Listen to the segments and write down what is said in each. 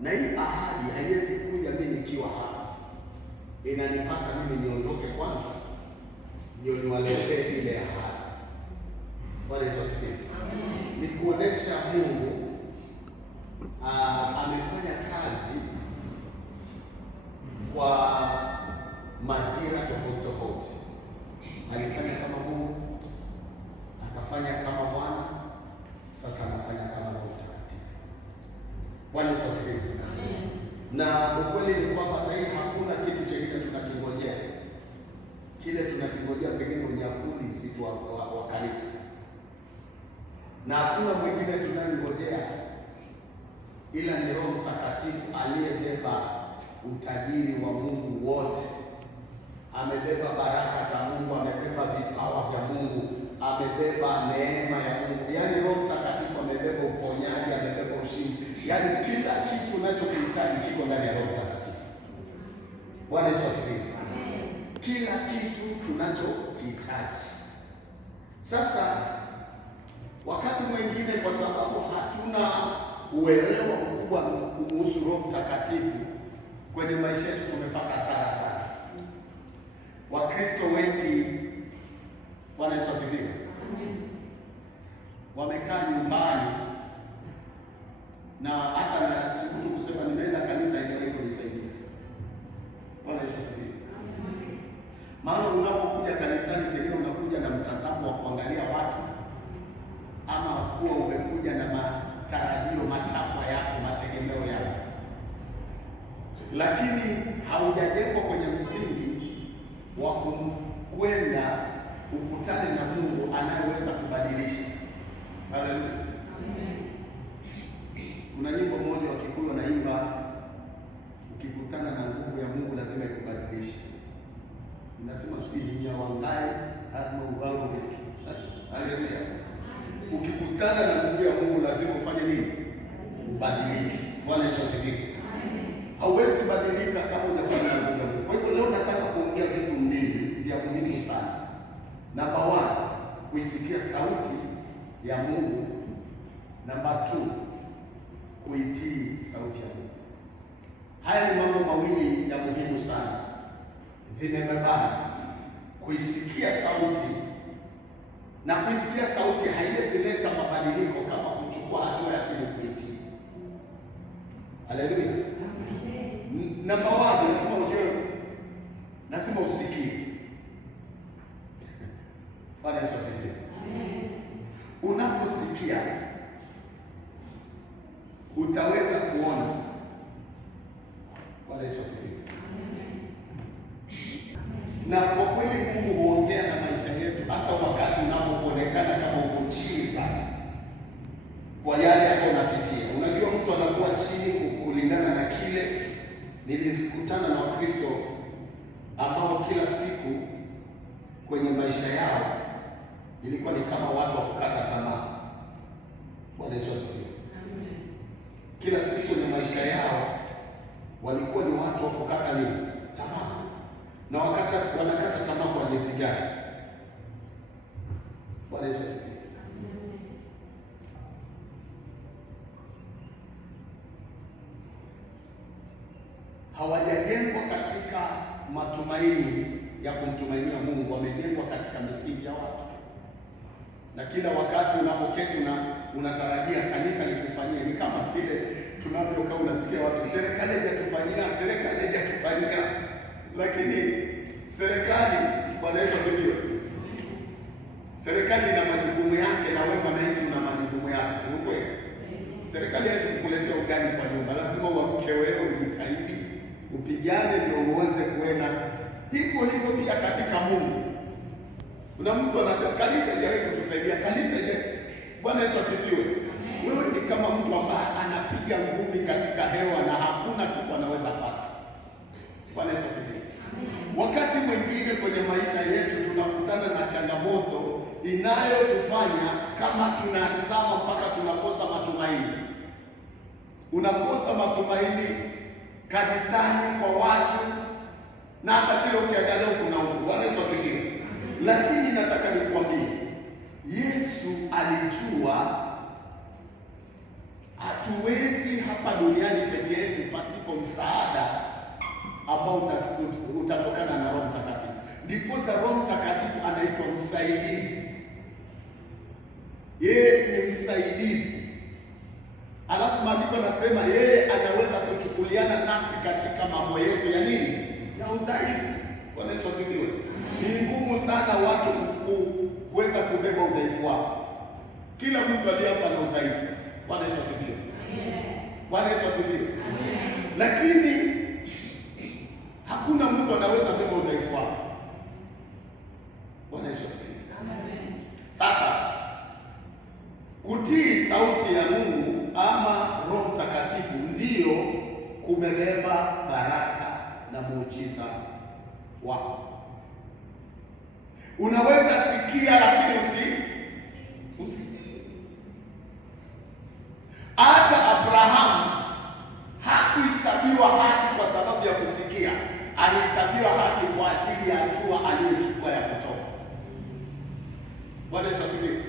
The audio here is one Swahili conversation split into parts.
na hii ahadi haiwezi kuja mimi nikiwa hapa. Inanipasa mimi niondoke kwanza ndio niwaletee ile ahadi. Bwana Yesu asifiwe. Ni kuonesha Mungu amefanya kazi kwa majira tofauti tofauti. Alifanya kama Mungu, akafanya kama Bwana, sasa anafanya kama Roho Mtakatifu. Bwana Yesu asifiwe. Na ukweli ni kwamba sasa hivi hakuna kitu kingine tunakingojea. Kile tunakingojea pengine unyakuzi siku wa kanisa. Na hakuna mwingine tunayengojea ila ni Roho Mtakatifu aliyebeba utajiri wa Mungu wote. Amebeba baraka za Mungu, amebeba vipawa vya Mungu, amebeba neema ya Mungu. Yaani Roho Mtakatifu amebeba uponyaji, amebeba ushindi. Yaani kila kitu unachokihitaji kiko ndani ya Roho Mtakatifu. Bwana Yesu asifiwe. Kila kitu tunachokihitaji. Sasa wakati mwingine kwa sababu hatuna uelewa mkubwa kuhusu Roho Mtakatifu kwenye maisha yetu, tumepata hasara sana. Wakristo wengi, Bwana Yesu asifiwe, wamekaa nyumbani na hata na siku kusema nimeenda kanisa ile kunisaidia. Bwana Yesu asifiwe. Maana unapokuja kanisani pengine unakuja na mtazamo wa kuangalia watu, ama kuwa umekuja na matarajio, matakwa yako, mategemeo yako, lakini haujajengwa kwenye msingi wa kwenda ukutane na Mungu anayeweza kubadilisha. Haleluya. Kuna nyimbo moja wa Kikuyu naimba, ukikutana na nguvu ya Mungu lazima ikubadilishe. Inasema sikia wangae lazima ubango. Haleluya. Ukikutana na nguvu ya Mungu lazima ufanye nini? Ubadilike. Bwana Yesu asifiwe. Hauwezi badilika kama unakuwa na nguvu ya Mungu. Kwa hivyo leo nataka kuongea vitu mbili vya muhimu sana. Namba 1, kuisikia sauti ya Mungu. Namba 2, kuitii sauti ya Mungu. Haya ni mambo mawili ya muhimu sana. Vimebebana. Kuisikia sauti, na kuisikia sauti haiwezi leta mabadiliko kama kuchukua hatua ya pili kuitii. Haleluya. Namba 1, lazima ujue, lazima usikie. Bwana Yesu asifiwe. Unaposikia utaweza kuona. Bwana Yesu asifiwe. Na kwa kweli Mungu huongea na maisha yetu hata wakati unapoonekana kama uko chini sana kwa yale ambayo unapitia. Unajua mtu anakuwa chini kulingana na kile. Nilikutana na Wakristo ambao kila siku kwenye maisha yao ilikuwa ni kama watu wa kukata tamaa. Bwana Yesu asifiwe. Kila siku kwenye maisha yao walikuwa ni watu wa kukata nini? Tamaa. Na wakati wanakata tamaa kwa jinsi gani? Bwana Yesu asifiwe. Hawajajengwa katika matumaini ya kumtumainia Mungu, wamejengwa katika misingi ya watu. Na kila wakati unapoketi unatarajia kanisa likufanyie. Ni kama vile tunavyokaa unasikia watu, serikali haijatufanyia, serikali haijatufanyia. Lakini serikali, Bwana Yesu asifiwe, serikali ina majukumu yake na wewe mwananchi una majukumu yako, si kweli? Serikali haiwezi kukuletea ugali kwa nyumba, lazima uamke wewe, ujitahidi, upigane ndio uweze kuenda. Hivyo hivyo pia katika Mungu. Kuna mtu anasema kanisa haijawahi kutusaidia, kanisa haijawahi. Bwana Yesu asifiwe. Wewe ni kama mtu ambaye anapiga ngumi katika hewa na hakuna kitu anaweza pata. Bwana Yesu asifiwe. Wakati mwingine kwenye maisha yetu tunakutana na changamoto inayotufanya kama tunazama mpaka tunakosa matumaini. Unakosa matumaini kanisani, kwa watu, na hata kile ukiangalia kuna huko. Bwana Yesu asifiwe. Lakini nataka nikwambie, Yesu alijua hatuwezi hapa duniani peke yetu uko msaada ambao utatokana na Roho Mtakatifu. Ndiposa Roho Mtakatifu anaitwa msaidizi. Yeye ni msaidizi. Alafu maandiko yanasema yeye anaweza kuchukuliana nasi katika mambo yetu ya nini? Ya udhaifu. Bwana Yesu asifiwe. Ni ngumu sana watu kuweza kubeba udhaifu wao. Kila mtu aliye hapa na udhaifu. Bwana Yesu asifiwe. Bwana Yesu asifiwe. Lakini hakuna mtu anaweza kubeba udhaifu wao. Bwana Yesu asifiwe. Sasa kutii sauti ya Mungu ama Roho Mtakatifu ndiyo kumebeba baraka na muujiza wako. Unaweza sikia lakini usitii. Hata Abrahamu hakuhesabiwa haki kwa sababu ya kusikia, alihesabiwa haki kwa ajili ya hatua aliyochukua ya kutoka. Bwana Yesu asifiwe.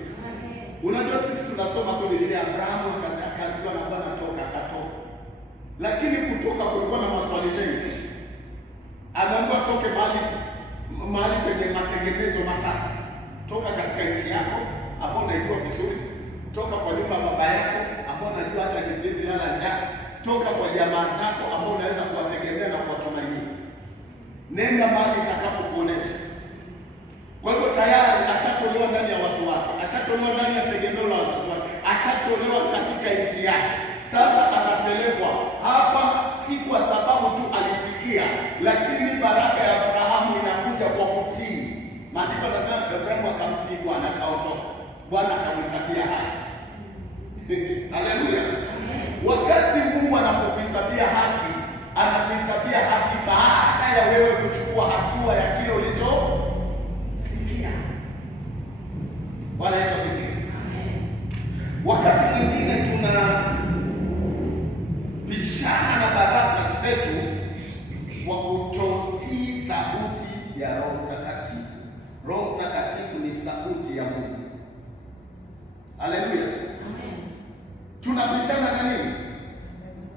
Unajua sisi tunasoma tu Biblia, Abrahamu akaambiwa na Bwana toka, akatoka. Lakini kutoka kulikuwa na maswali mengi. Anaambiwa toke mahali penye matengenezo matatu. Toka katika nchi yako ambao unaijua vizuri, toka kwa nyumba ya baba yako ambao unajua hata kizizi lala njaa, toka kwa jamaa zako ambao unaweza kuwategemea na kuwatumainia. Nenda mahali utakapokuonesha. Kwa hivyo tayari ashatolewa ndani ya watu wake, ashatolewa ndani ya tegemeo la wazazi wake, ashatolewa katika nchi yake. Sasa anapelekwa hapa, si kwa sababu tu alisikia, lakini baraka ya Abrahamu inakuja kwa kutii. Maandiko yanasema Abrahamu akamtii Bwana, akaotoka. Bwana akamhesabia haki. Haleluya. Wakati Mungu anapokuhesabia haki, anakuhesabia haki baada ya wewe kuchukua hatua ya kile ulichosikia. Bwana Yesu asifiwe. Wakati mwingine tunabishana na baraka zetu kwa kutotii sauti ya Roho Mtakatifu. Roho Mtakatifu ni sauti ya Mungu. Haleluya. Tunabishana na nini?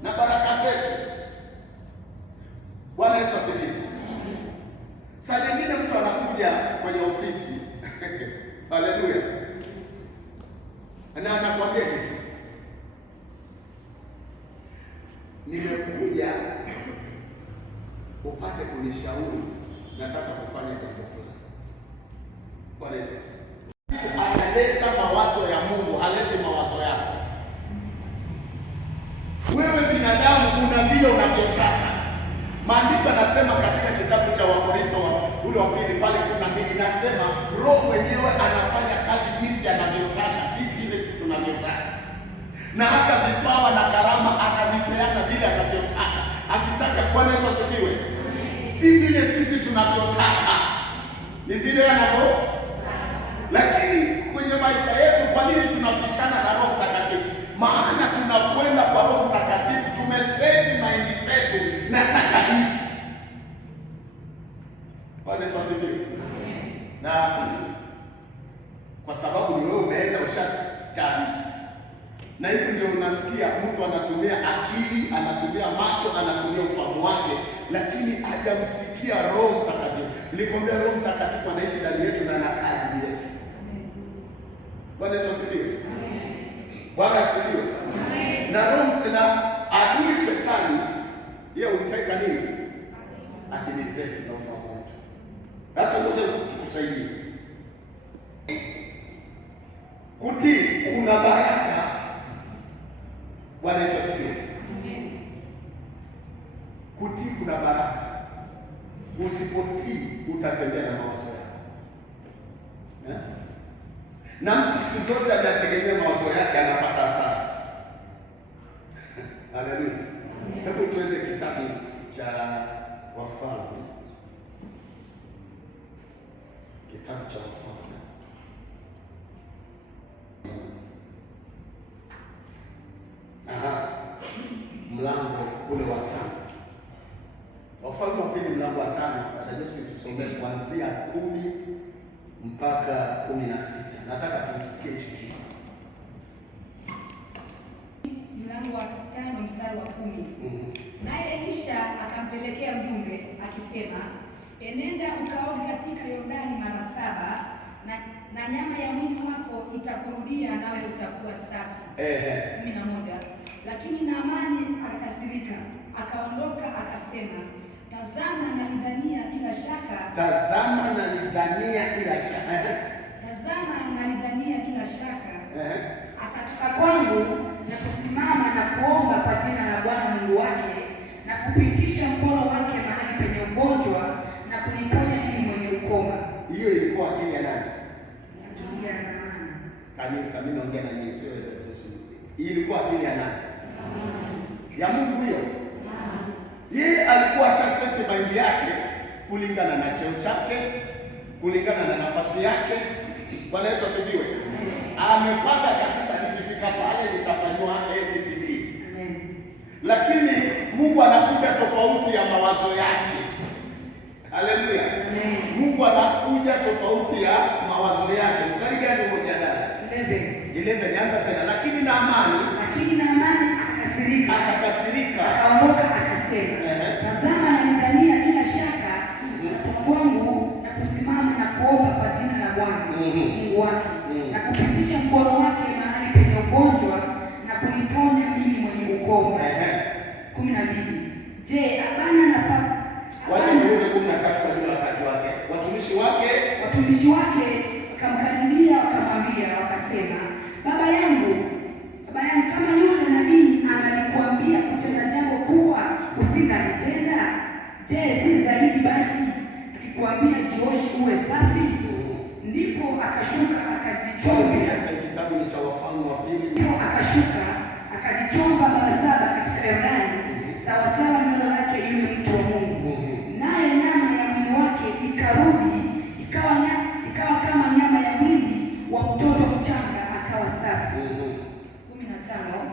Na baraka zetu. Bwana Yesu asifiwe. Saa nyingine mtu anakuja kwenye ofisi haleluya, na anakuambia hivi, nimekuja upate kunishauri, nataka kufanya jambo fulani. Bwana Yesu asifiwe. Analeta mawazo ya Mungu, haleti mawazo yako. Wewe binadamu una vile unavyotaka. Maandiko yanasema katika kitabu cha Wakorintho ule wa pili pale 12 nasema Roho mwenyewe anafanya kazi jinsi anavyotaka, si vile sisi tunavyotaka. Na hata vipawa na karama anavipeana vile anavyotaka. Akitaka. Bwana Yesu asifiwe. Si vile sisi tunavyotaka, ni vile anavyotaka. Lakini kwenye maisha yetu kwa nini tunabishana na Roho Mtakatifu? Maana tunakwenda kwa Roho Mtakatifu, tumeseti maindi zetu, nataka hivi. Bwana Yesu asifiwe. Na kwa sababu ni wewe umeenda ushatayarisha. Na hivi ndio unasikia mtu anatumia akili, anatumia macho, anatumia ufahamu wake, lakini hajamsikia Roho Mtakatifu. Nilikwambia Roho Mtakatifu anaishi ndani yetu na anakaa ndani yetu. Bwana Yesu asifiwe. Bwana asifiwe. Na Roho na adui shetani yeye uteka nini? Akili zetu na ufahamu wetu. Sasa ngoja tukusaidie. Kutii kuna baraka. Bwana Yesu asifiwe. Kutii kuna baraka. Usipotii utatembea na mawazo yako. Na mtu siku zote anategemea mawazo yake, anapata hasara. Haleluya. Hebu tuende kitabu cha Wafalme. Kitabu cha Wafalme. Mlango ule wa 5. Wafalme wa pili mlango wa 5, na Yesu tusomee kuanzia 10 mpaka 16. Nataka tusikie hichi kisa. Mlango wa 5 mstari wa 10. Naye Elisha akampelekea mjumbe akisema, enenda ukaoge katika Yordani mara 7 na nyama ya mwili wako itakurudia nawe utakuwa safi. 11. Lakini Naamani akakasirika, akaondoka akasema, tazama nalidhania bila shaka atatoka kwangu na kusimama na kuomba kwa jina la Bwana Mungu wake na kupitisha mkono wake mahali penye ugonjwa na kuniponya mimi mwenye ukoma. Hiyo ilikuwa akili ya nani? Akili ya Naamani. Kanisa, mimi naongea na nyinyi, sio wewe. Hii ilikuwa akili ya nani? Ya Mungu hiyo. Yeye alikuwa ashaseti maindi yake kulingana na cheo chake, kulingana na nafasi yake. Bwana Yesu asifiwe. Amepata kabisa, nikifika pale nitafanywa ABCD. Lakini Mungu anakuja tofauti ya mawazo yake. Haleluya. Mungu anakuja tofauti ya mawazo yake. Mstari gani mmoja dada? 11 nianza tena. Lakini Naamani akakasirika, akaondoka akasema, tazama nalidhania bila shaka atatoka kwangu na kusimama na kuomba kwa jina la Bwana Mungu wake na kupitisha mkono wake mahali penye ugonjwa na kuniponya mimi mwenye ukoma. 12. Je, Abana nafaa wacha nione 13 kwa jina wakati wake. Watumishi wake wakamkaribia wakamwambia wakasema, baba yangu kama yule nabii analikuambia kutenda jambo kubwa usingalitenda, je, si zaidi basi akikwambia jioshe uwe safi? Ndipo akashuka akajichomba mara 7 katika Yordani sawasawa na neno lake yule mtu wa Mungu. Naye nyama ya mwili wake ikarudi ikawa kama nyama ya mwili wa mtoto mchanga, akawa safi. 15.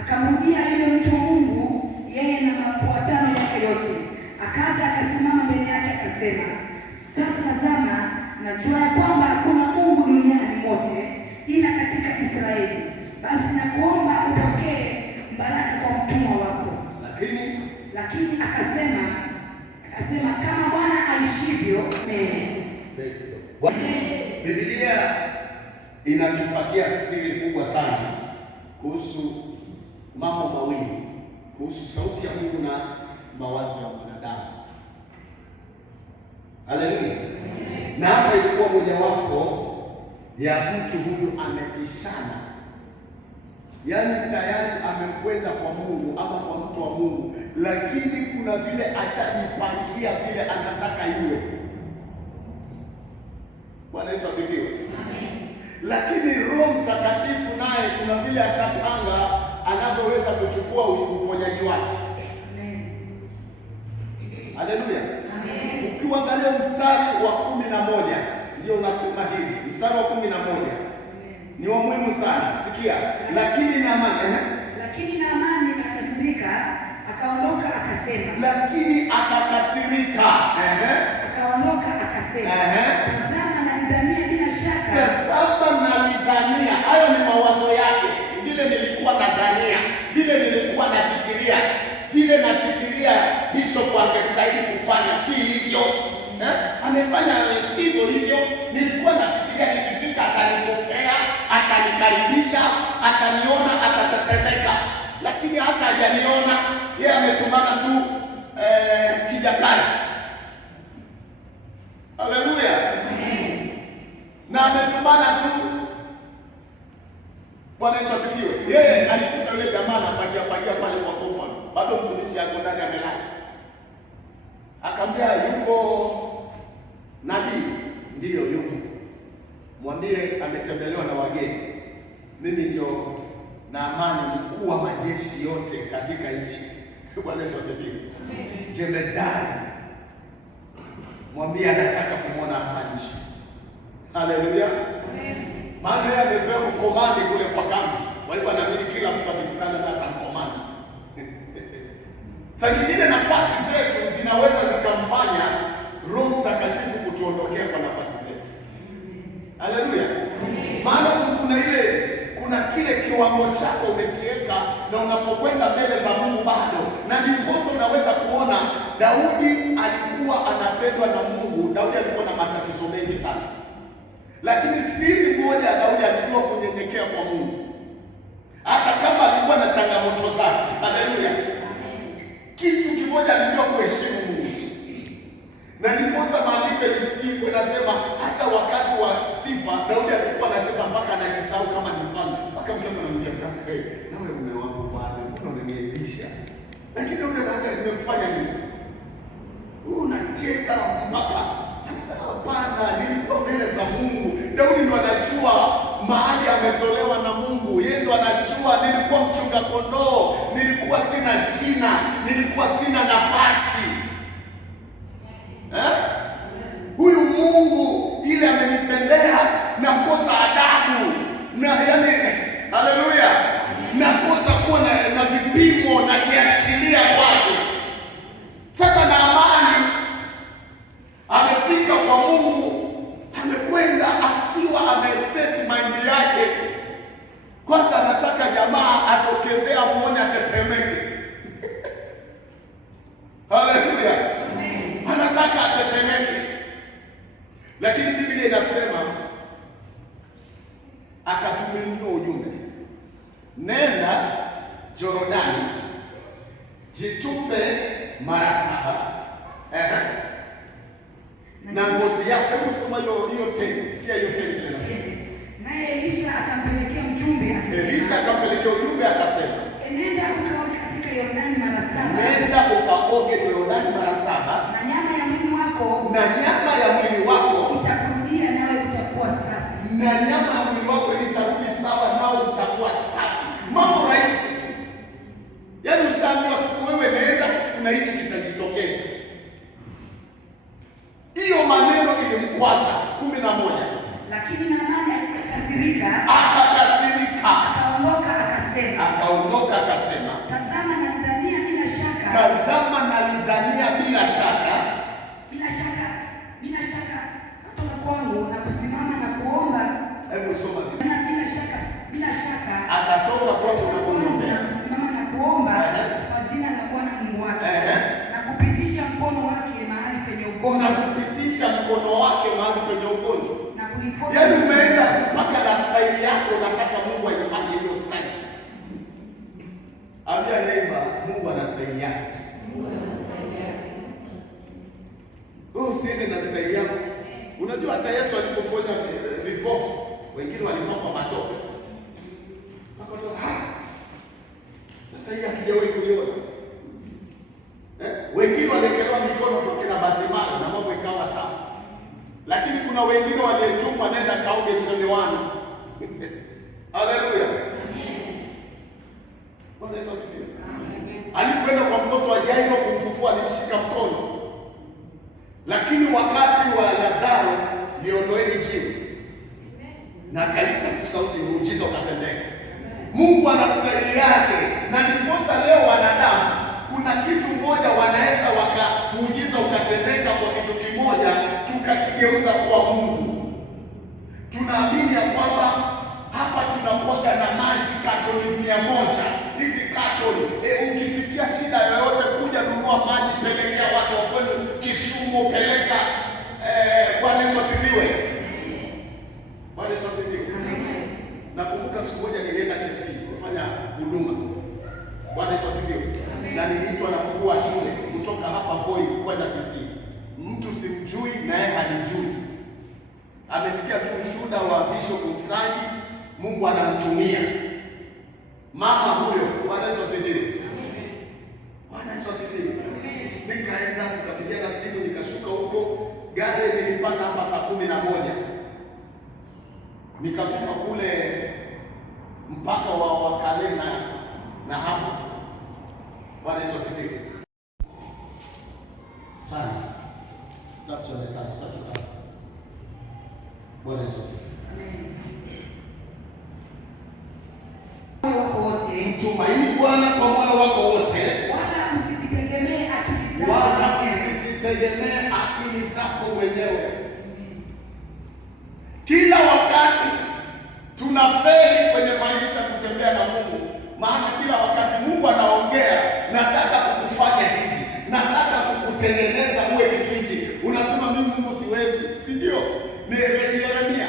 Akamrudia yule mtu wa Mungu, yeye na mafuatano yake yote, akaja akasimama mbele yake akasema, sasa tazama, najua ya kwamba hakuna Mungu duniani mote ila katika Israeli. Basi nakuomba upokee baraka kwa mtumwa wako. Lakini akasema kama Bwana aishivyo. Biblia inatupatia siri kubwa sana kuhusu mambo mawili, kuhusu sauti ya Mungu na mawazo ya mwanadamu. Haleluya. Na hapa ilikuwa mojawapo ya mtu huyu amepishana, yaani tayari amekwenda kwa Mungu ama kwa mtu wa Mungu, lakini kuna vile ashajipangia vile anataka iwe. Bwana Yesu asifiwe. Lakini Roho Mtakatifu naye kuna vile ashapanga anavyoweza kuchukua uponyaji wake. Haleluya. Ukiangalia mstari wa 11 ndio unasema hivi. Mstari wa 11 ni wa muhimu sana. Sikia. Lakini Naamani akakasirika, akaondoka akasema. Akaondoka akasema. Tazama nalidhania bila shaka. Hayo ni mawazo yake. Vile nilikuwa nadhania, vile nilikuwa nafikiria, Bishop angestahili kufanya, si hivyo. Amefanya sivyo hivyo. Nilikuwa nafikiria nikifika atanipokea, atanikaribisha, ataniona, atatetemeka. Lakini hata hajaniona, yeye ametumana tu kijakazi. Haleluya. Na ametumana tu. Bwana Yesu asifiwe. Yeye alikuta yule jamaa anafagia pale kwa koma. Bado mtumishi yako ndani amelala. Akamwambia yuko nabii? Ndio yuko. Mwambie ametembelewa na wageni. Mimi ndio Naamani, mkuu wa majeshi yote katika nchi. Bwana Yesu asifiwe. Jemedari. Mwambie anataka kumwona hapa nchi. Haleluya. Maana yeye amezoea kukomandi kule kwa kambi. Kwa hivyo anaamini kila mtu akikutana na atamkomandi. Sasa nyingine nafasi zetu zinaweza zikamfanya Roho Mtakatifu kutuondokea kwa nafasi zetu. Haleluya. Maana kuna kile kiwango chako umekiweka umefika na unapokwenda mbele za Mungu bado. Na ndiposa unaweza kuona Daudi alikuwa anapendwa na Mungu. Daudi alikuwa na matatizo mengi sana, lakini siri moja ya Daudi, alijua kunyenyekea kwa Mungu hata kama alikuwa na changamoto zake. Haleluya! Kitu kimoja, alijua kuheshimu Mungu. Na ndiposa maandiko yanasema hata wakati wa sifa Daudi alikuwa anacheza mpaka anajisahau kama ni mfalme. Mpaka mtu anamwambia nawe mume wangu bwana, mbona unaniaibisha? Lakini Daudi anaambia nimemfanya nini? Unacheza mpaka anasema hapana, nilikuwa mbele za Mungu. Daudi ndo anajua mahali ametolewa na Mungu. Yeye ndo anajua nilikuwa mchunga kondoo, nilikuwa sina jina, nilikuwa sina nafasi. Huyu Mungu ile amenitendea, nakosa adabu na haleluya, nakosa kuwa na vipimo na kiachilia kwake. Sasa Naamani amefika kwa Mungu, amekwenda akiwa ameset mind yake. Kwanza anataka jamaa atokezea muone atetemeke. Haleluya, anataka atetemeke. Lakini Biblia inasema akatumia ujumbe, nenda Jorodani, jitupe mara 7 na ngozi yako. Kama hiyo tena, sikia hiyo tena. Naye Elisha akampelekea ujumbe akasema, nenda ukaoge katika Yordani mara 7. Nenda ukaoge Yordani mara 7, na nyama ya mwili wako itakurudia, nawe utakuwa safi. Na nyama ya mwili wako itarudi sawa, nawe utakuwa safi. Mambo rahisi. Yaani ushaambiwa wewe nenda, kuna hichi kitajitokeza. Hiyo maneno ilimkwaza. 11. Lakini Naamani akakasirika, akaondoka akasema, tazama nalidhania bila shaka, kutoka kwangu na kusimama na kuomba. Hebu soma bila shaka akatoka kwangu na kusimama na kuomba kwa jina la Bwana Mungu wake, na kupitisha mkono wake mahali penye ugonjwa. Yaani umeenda mpaka na staili yako, unataka Mungu aifanye hiyo staili. Ambia neighbor, Mungu ana staili yake. Wewe usiende na staili yako. Unajua hata Yesu alipoponya vipofu, wengine walipakwa matope. Sasa hii hatujawahi kuiona. Wengine walekelewa mikono kwa kina Bartimayo na mambo ikawa sawa. Lakini kuna wengine waliyetumwa, nenda kaoge Siloamu. Haleluya. Bwana Yesu asifiwe. Alikwenda kwa mtoto wa Jairo kumfufua, alimshika mkono. Lakini wakati wa Lazaro, niondoeni jiwe, na kaita sauti, muujiza ukatendeka. Mungu ana staili yake, na ndiposa leo wanadamu kuna kitu moja wanaweza muujiza ukatendeka kwa kitu kimoja, tukakigeuza kwa Mungu. Tunaamini ya kwamba hapa tunakuwa na maji katoni 100. Hizi katoni, ukifikia shida yoyote, kuja nunua maji, pelekea watu wa kwenu Kisumu, peleka. Bwana Yesu asifiwe. Bwana Yesu asifiwe. Nakumbuka siku moja nilienda Kisii kufanya huduma. Bwana Yesu asifiwe. Na niliitwa na mkuu wa shule kutoka hapa Voi kwenda Kisii. Mtu simjui naye hanijui. Amesikia tu ushuhuda wa Bishop Msangi, Mungu anamtumia. Mama huyo, Bwana Yesu asifiwe. Bwana Yesu asifiwe. Nikaenda nikapiga simu, nikashuka huko, gari nilipanda hapa saa 11. Nikafika kule mpaka wa Wakale na hapo. Bwana Yesu asifiwe. Sana. Tatu. Bwana Yesu asifiwe. Mtumaini Bwana kwa moyo wako wote, wala usizitegemee akili zako mwenyewe. Kila wakati tunafeli kwenye maisha kutembea na Mungu. Maana kila wakati Mungu anaongea, nataka kukufanya hivi, nataka kukutengeneza uwe kitu hichi. Unasema mimi Mungu siwezi, si ndio? Ni Yeremia.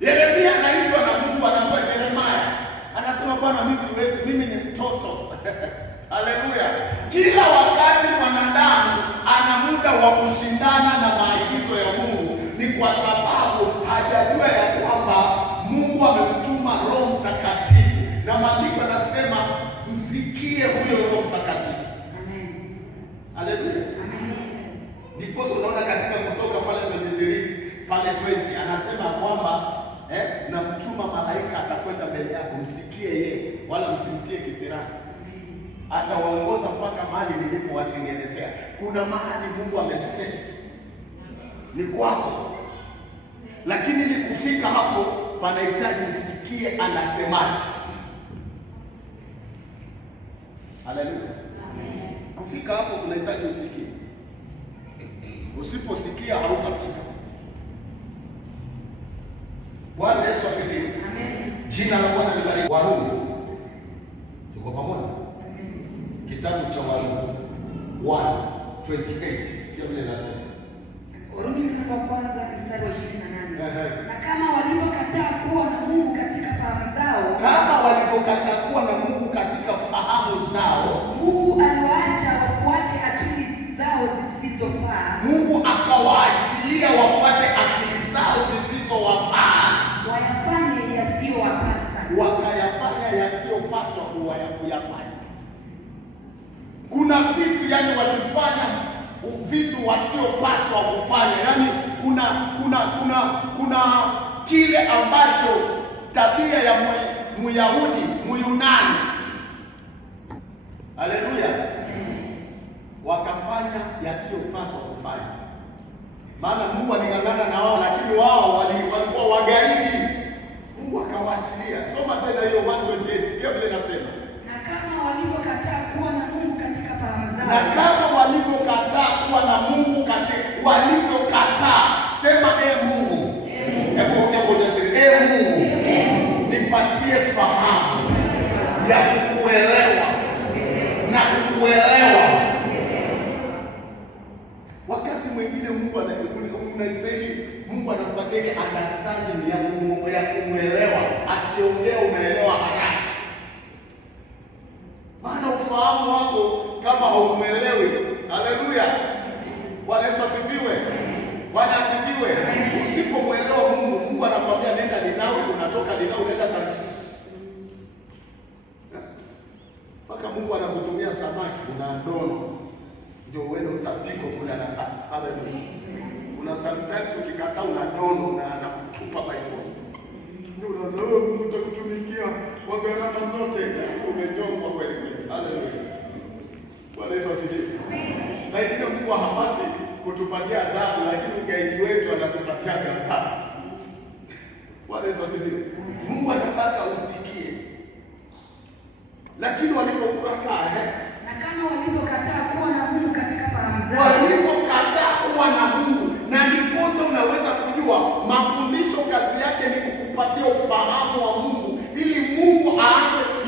Yeremia anaitwa na Mungu, anakuwa Yeremia. Anasema Bwana, mimi siwezi, mimi ni mtoto. Haleluya. Kila wakati mwanadamu ana muda wa kushindana na maagizo ya Mungu, ni kwa sababu hajajua ya kwamba Mungu amemtuma Roho Mtakatifu, na maandiko yanasema msikie huyo Roho Mtakatifu. Amen. Haleluya. Amen. Ndipo unaona katika Kutoka pale 23 pale 20 anasema kwamba namtuma malaika atakwenda mbele yako, msikie yeye wala msimtie kisirani. Atawaongoza mpaka mahali nilipowatengenezea. Kuna mahali Mungu ameseti ni kwako, lakini ni kufika hapo panahitaji usikie anasemaje. Haleluya. Kufika hapo kunahitaji usikie. Usiposikia hautafika. Bwana Yesu asifiwe. Amen. Jina la Bwana libarikiwe. Warumi. Tuko pamoja? Kitabu cha Warumi 1:28. Sikia vile nasema. Warumi mlango wa kwanza mstari wa 28. Na kama walivyokataa kuwa na Mungu katika fahamu zao, Mungu aliwaacha wafuate akili zao zisizofaa. Mungu akawaachilia wafuate akili zao zisizowafaa, wayafanye yasiyowapasa. Wakayafanya yasiyopaswa kuyafanya. Kuna vitu walifanya vitu wasiopaswa kufanya. Kuna kile ambacho tabia ya Myahudi, Myunani. Haleluya. Wakafanya yasiyopaswa kufanya. Maana Mungu alingangana na wao, lakini wao walikuwa wagaidi. Mungu akawaachilia. Soma tena hiyo 1:28. Sikia vile nasema. Na kama walivyokataa kuwa na Mungu katika fahamu zao. Sema Mungu. Hebu ujasiri. Mungu. Nipatie fahamu ya kukuelewa na kukuelewa. Wakati mwingine Mungu unastahili, Mungu anakupatia understanding ya kumuelewa. Akiongea unaelewa haraka. Maana ufahamu wako kama haumuelewi. Haleluya. Bwana Yesu asifiwe. Bwana asifiwe. Usipomwelewa Mungu, Mungu anakuambia nenda Ninawi, unatoka Ninawi unaenda Tarshishi. Mpaka Mungu anakutumia samaki, unaandono. Ndio uende utapiko kule anataka. Haleluya. Kuna sometimes ukikataa unadono na anakutupa by force. Ndio unaanza Mungu atakutumikia kwa gharama zote. Umenyongwa kweli kweli. Haleluya. Bwana Yesu asifiwe. Zaidi Mungu hapasi kutupatia adhabu, lakini ugaidi wetu anatupatia adhabu. Bwana Yesu asifiwe. Mungu anataka usikie. Lakini walipokataa na kama walivyokataa kuwa na Mungu katika fahamu zao. Walipokataa kuwa na Mungu, na ndiposa unaweza kujua mafundisho kazi yake ni kukupatia ufahamu wa Mungu, ili Mungu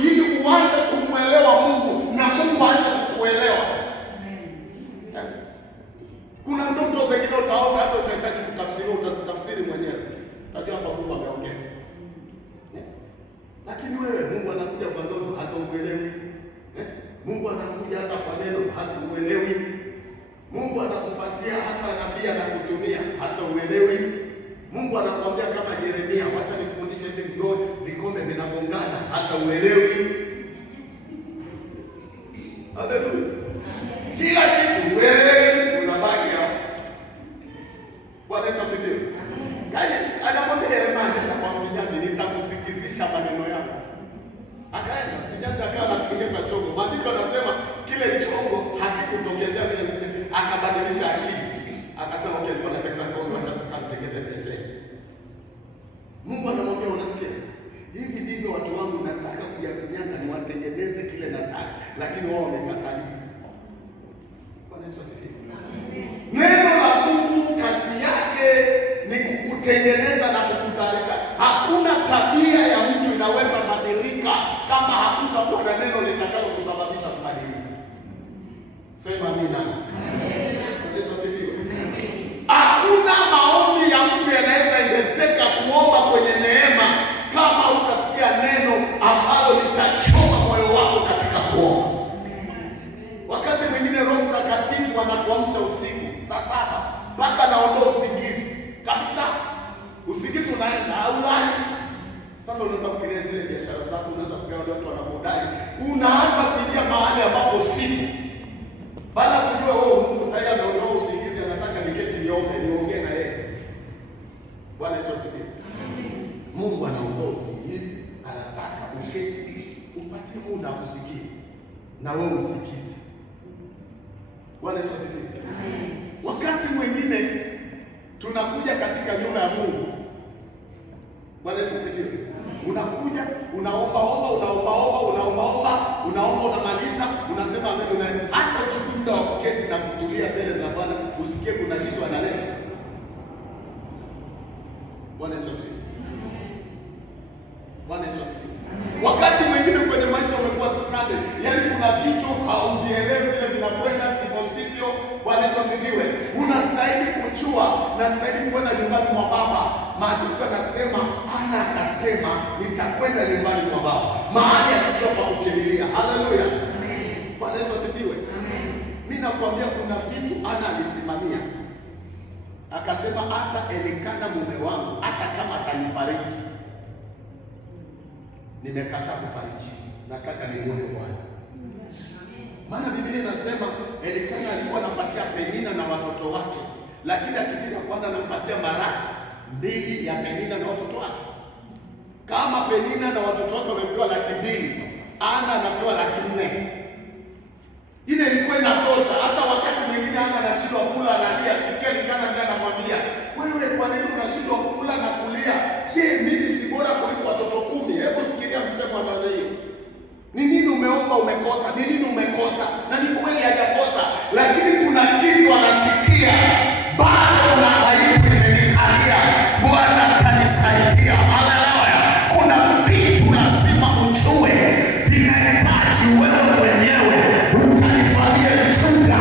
ili uanze kumwelewa Mungu na Mungu aanze kukuelewa. Amen. Kuna ndoto zingine utaota hata utahitaji kutafsiri, utazitafsiri mwenyewe. Unajua hapa Mungu ameongea. Lakini wewe Mungu anakuja kwa ndoto hata uelewi. Mungu anakuja hata kwa neno hata uelewi. Mungu anakupatia hata nabii anakutumia hata uelewi. Mungu anakuambia kama Yeremia, wacha nikufundishe hivi vikombe vinagongana hata uelewi. Haleluya. Kila kitu uelewi, unabaki hapo. Bwana Yesu asifiwe. Yaani anamwambia Yeremia, anakuambia nitakusikizisha maneno yako. Akaenda kijazi akawa anatengeneza chombo. Maandiko yanasema kile chombo hakikutokezea vile vile, akabadilisha akili. Akasema okay, kwa nataka kuona hata sasa nitengeze pesa. Mungu anamwambia unasikia? Hivi ndivyo watu wangu nataka kuyafinyanga niwatengeneze kile nataka, lakini wao wamekatalia. Bwana Yesu asifiwe. Neno la Mungu kazi yake ni kukutengeneza na kukutayarisha. Hakuna tabia ya mtu inaweza badilika kama hakutakuwa na neno litakalo kusababisha kubadilika. Sema amina. Yesu asifiwe. Hakuna maombi ya mtu yanaweza endeseka kuomba kwenye neema kama utasikia neno ambalo litachoma moyo wako katika kuomba. Wakati mwingine Roho Mtakatifu anakuamsha usiku saa 7 mpaka naondoa usingizi kabisa. Usingizi unaenda haulali. Sasa unaweza kufikiria zile biashara zako, unaweza kufikiria wale watu wanapodai, unaanza kuingia mahali ambapo usiku baada ya kujua Mungu sasa ameondoa usingizi, anataka niketi niongee na yeye. Bwana Yesu asifiwe. Mungu anaondoa usingizi, anataka uketi upate muda kusikia na wewe usikize. Bwana Yesu asifiwe. Wakati mwingine tunakuja katika nyumba ya Mungu. Bwana Yesu asifiwe. Unakuja, unaomba, unamaliza, unasema amen, hata uchukue muda wa kuketi na kutulia mbele za Bwana, usikie kuna kitu analeta. Bwana Yesu asifiwe. Bwana Yesu asifiwe. Wakati mwingine kwenye maisha umekuwa stranded, yaani kuna vitu hauvielewi vile vinakwenda sivyo. Bwana Yesu asifiwe. Unastahili kujua, unastahili kwenda nyumbani mwa Baba. Maandiko yanasema, Ana akasema nitakwenda nyumbani mwa Baba, mahali alichopa kukimbilia. Haleluya. Amen. Bwana Yesu asifiwe. Amen. Mimi nakwambia kuna vitu Ana alisimamia. Akasema hata Elikana mume wangu hata kama atanifariji, nimekataa kufariji, nataka nione Bwana. Maana Biblia inasema Elikana alikuwa anapatia Penina na watoto wake, lakini akifika kwanza anampatia mara 2 ya Penina na watoto wake. Kama Penina na watoto wake wamepewa 200,000, Ana anapewa 400,000. Ile ilikuwa inatosha. Hata wakati mwingine Ana anashindwa kula, analia. Sikia Elikana ndiye anamwambia, wewe kwa nini unashindwa kula na kulia? Je, mimi si bora kuliko watoto 10? Hebu fikiria msemo wa namna hiyo. Ni nini umeomba umekosa? Ni nini umekosa? Na ni kweli hajakosa, lakini kuna kitu anasikia bado na aibu imenikalia. Bwana atanisaidia. Haleluya. Kuna vitu lazima ujue vinahitaji wewe mwenyewe ukanifanyie chunga,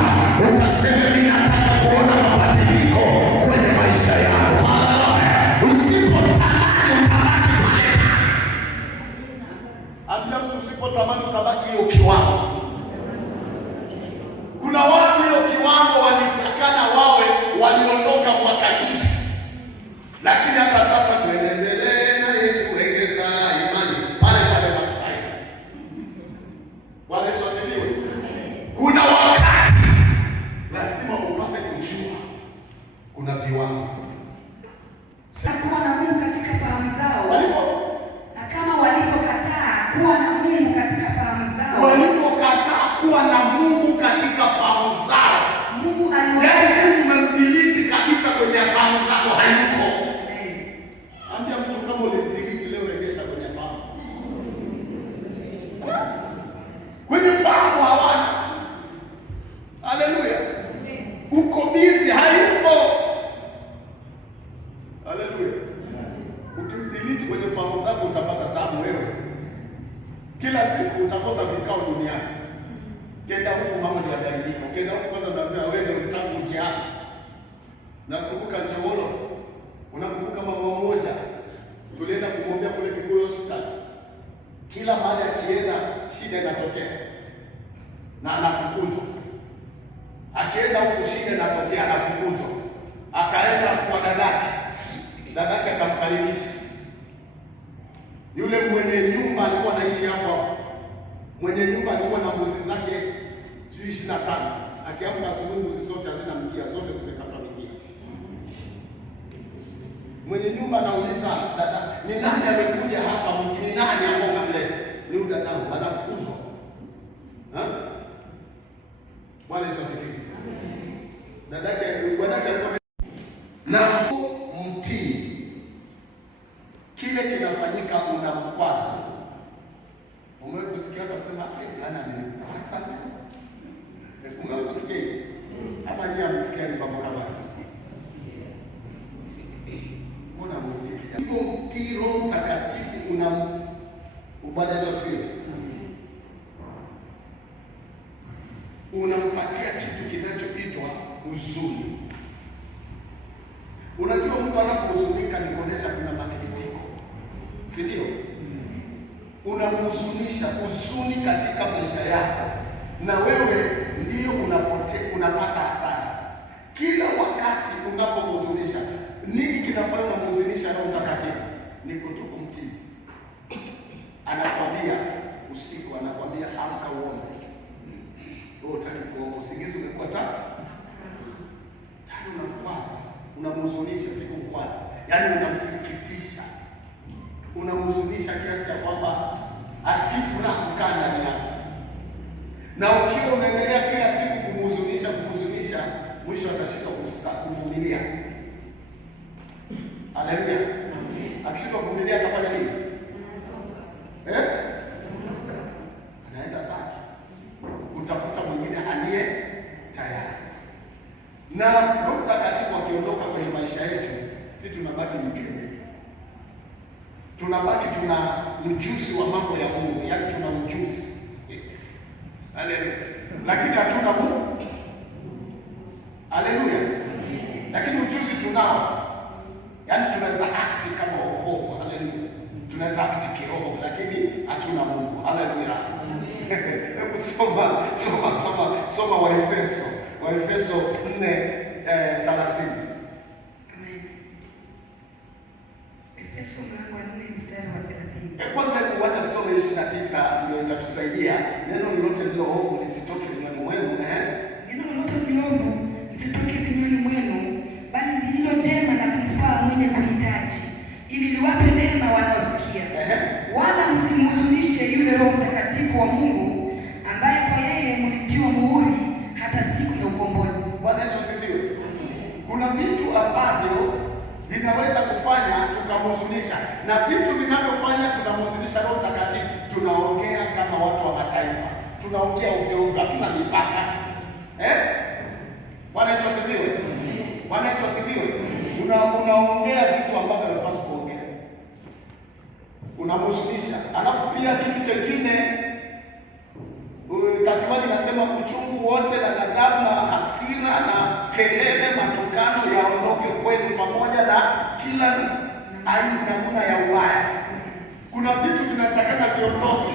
ukasema mimi nataka kuona mabadiliko kwenye maisha yangu. Haleluya. Usipotamani utabaki pale. Usipotamani utabaki hiyo kiwango. Kuna watu hiyo kiwango walitakana wawe waliondoka mwaka juzi, lakini hata sasa tuendelee na Yesu kuongeza imani pale makutai. Bwana Yesu asifiwe. Kuna wakati lazima upate kujua kuna viwango. Kuwa na Mungu katika fahamu zao. Na kama walivyokataa kuwa na Mungu katika fahamu zao. Walivyokataa kuwa na Mungu katika fahamu zao. Mungu umemdhibiti kabisa kwenye fahamu zako, hayuko. Ambia mtu kama ulimdhibiti leo, regesha kwenye fahamu. Kwenye fahamu hawana. Haleluya. Uko busy, hayuko. Haleluya. Ukimdhibiti kwenye fahamu zako utapata tabu wewe. Kila siku utakosa vikao duniani. Kenda huku mama ndio ajaribika. Kenda huku kwanza unaambia wewe ndio mtangu nchi yako. Nakumbuka Njoro. Unakumbuka mama mmoja tulienda kumwombea kule Kikuyu Hospital. Kila mahali akienda shida inatokea na anafukuzwa. Akienda huku shida inatokea anafukuzwa. Akaenda kwa dadake akamkaribisha. Yule mwenye nyumba alikuwa anaishi hapo. Mwenye nyumba alikuwa na mbuzi zake 25. Akiamka asubuhi mbuzi zote hazina mkia, zote zimekatwa mkia. Mwenye nyumba anauliza dada, ni nani amekuja hapa? Ni nani ambao unamleta? Ni dada, anafukuzwa. Bwana Yesu asifiwe. Dadake alikuwa na mtii. Kile kinafanyika unamkwaza. Umewahi kusikia kusema fulani amenikwaza? Umewahi kusikia? Ama yeye amesikia ni mambo kama hayo? Una mtii. Roho Mtakatifu Bwana Yesu asifiwe. Unampatia kitu kinachoitwa huzuni. Unajua mtu anapohuzunika ni kuonesha kuna masikitiko, si ndio? Unamhuzunisha, huzuni katika maisha yako, na wewe ndio unapata hasara. Kila wakati unapomhuzunisha, nini kinafanya unamhuzunisha Roho Mtakatifu? Ni kutokumtii. Anakwambia usiku, anakwambia amka uombe. Wewe utaki kuomba, usingizi umekuwa tayari unamkwaza, unamhuzunisha, si kumkwaza. Yaani unamsikitisha. Unamhuzunisha kiasi cha kwamba asikii furaha kukaa ndani yako. Na ukiwa unaendelea kila siku kumhuzunisha, mwisho atashika kuvumilia. Haleluya. Akishika kuvumilia atafanya nini? Anaenda zake kutafuta mwingine aliye tayari. Na Roho Mtakatifu akiondoka kwenye maisha yetu, sisi tunabaki mkeme. Tunabaki tuna ujuzi wa mambo ya Mungu, yaani tuna ujuzi. Haleluya. Lakini hatuna Mungu. Haleluya. Lakini ujuzi tunao. Yaani tunaweza act kama wokovu. Haleluya. Tunaweza act kiroho, lakini hatuna Mungu. Haleluya. Hebu soma Waefeso 4:30. Efeso mlango wa 4 mstari wa 30. Kwanza kuacha tusome 29 ndio itatusaidia. Neno lolote liloovu lisitoke vinywani mwenu, Neno lolote liloovu lisitoke vinywani mwenu, bali lililo jema na kumfaa mwenye kuhitaji, ili liwape neema wanaosikia. Wala msimhuzunishe yule Roho Mtakatifu wa Mungu, ambaye kwa yeye mlitiwa muhuri hata siku ya ukombozi. Bwana Yesu asifiwe. Kuna vitu ambavyo vinaweza kufanya tukamhuzunisha, na vitu vinavyofanya tunamhuzunisha Roho Mtakatifu. Tunaongea kama watu wa mataifa, tunaongea ovyo ovyo, hatuna mipaka. Bwana Yesu asifiwe. Bwana Yesu asifiwe. Unaongea vitu ambavyo unapaswa kuongea, unamhuzunisha. Alafu pia kitu kingine, Katiba inasema uchungu wote na ghadhabu na hasira na kelele, matukano yaondoke kwenu, pamoja na kila aina namna ya ubaya. Kuna vitu vinatakana viondoke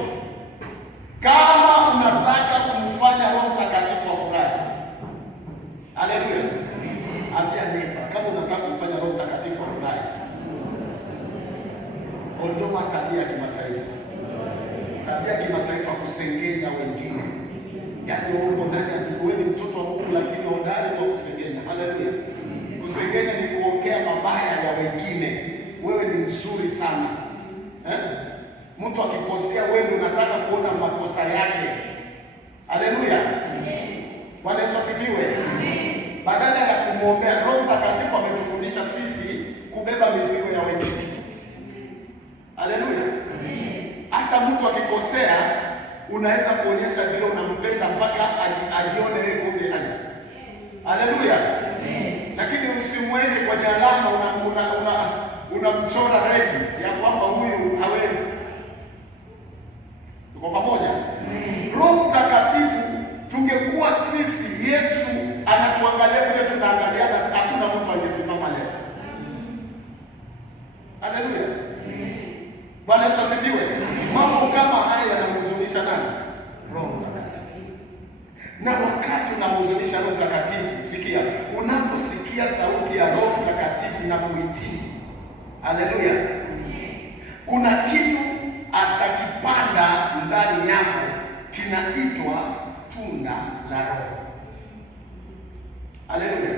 kama unataka kumfanya Roho Mtakatifu afurahi. Haleluya. Ambia neighbor, kama unataka kumfanya Roho Mtakatifu afurahi, ondoa tabia ya kimataifa. Tabia ya kimataifa kusengenya wengine. Yaani uko ndani ya Mungu, wewe ni mtoto wa Mungu lakini hodari kwa kusengenya. Haleluya. Kusengenya ni kuongea mabaya ya wengine. Wewe ni mzuri sana. Mtu akikosea wewe unataka kuona makosa yake. Haleluya. Bwana Yesu asifiwe. Badala ya kumwombea, Roho Mtakatifu ametufundisha sisi kubeba mizigo ya wengine. Haleluya. Hata mtu akikosea unaweza kuonyesha vile unampenda mpaka ajione yeye kumbe ani. Haleluya. Lakini usimweke kwenye alama, unamchora redi ya kwamba huyu hawezi. Tuko pamoja? Roho Mtakatifu, tungekuwa sisi Yesu anatuangalia vile tunaangaliana, hakuna mtu angesimama leo. Haleluya. Bwana Yesu asifiwe. Mambo kama haya yanamhuzunisha nani? Roho Mtakatifu. Na wakati unamhuzunisha Roho Mtakatifu, sikia, unaposikia sauti ya Roho Mtakatifu na kuitii, haleluya, kuna kitu atakipanda ndani yako kinaitwa tunda la Roho. Haleluya.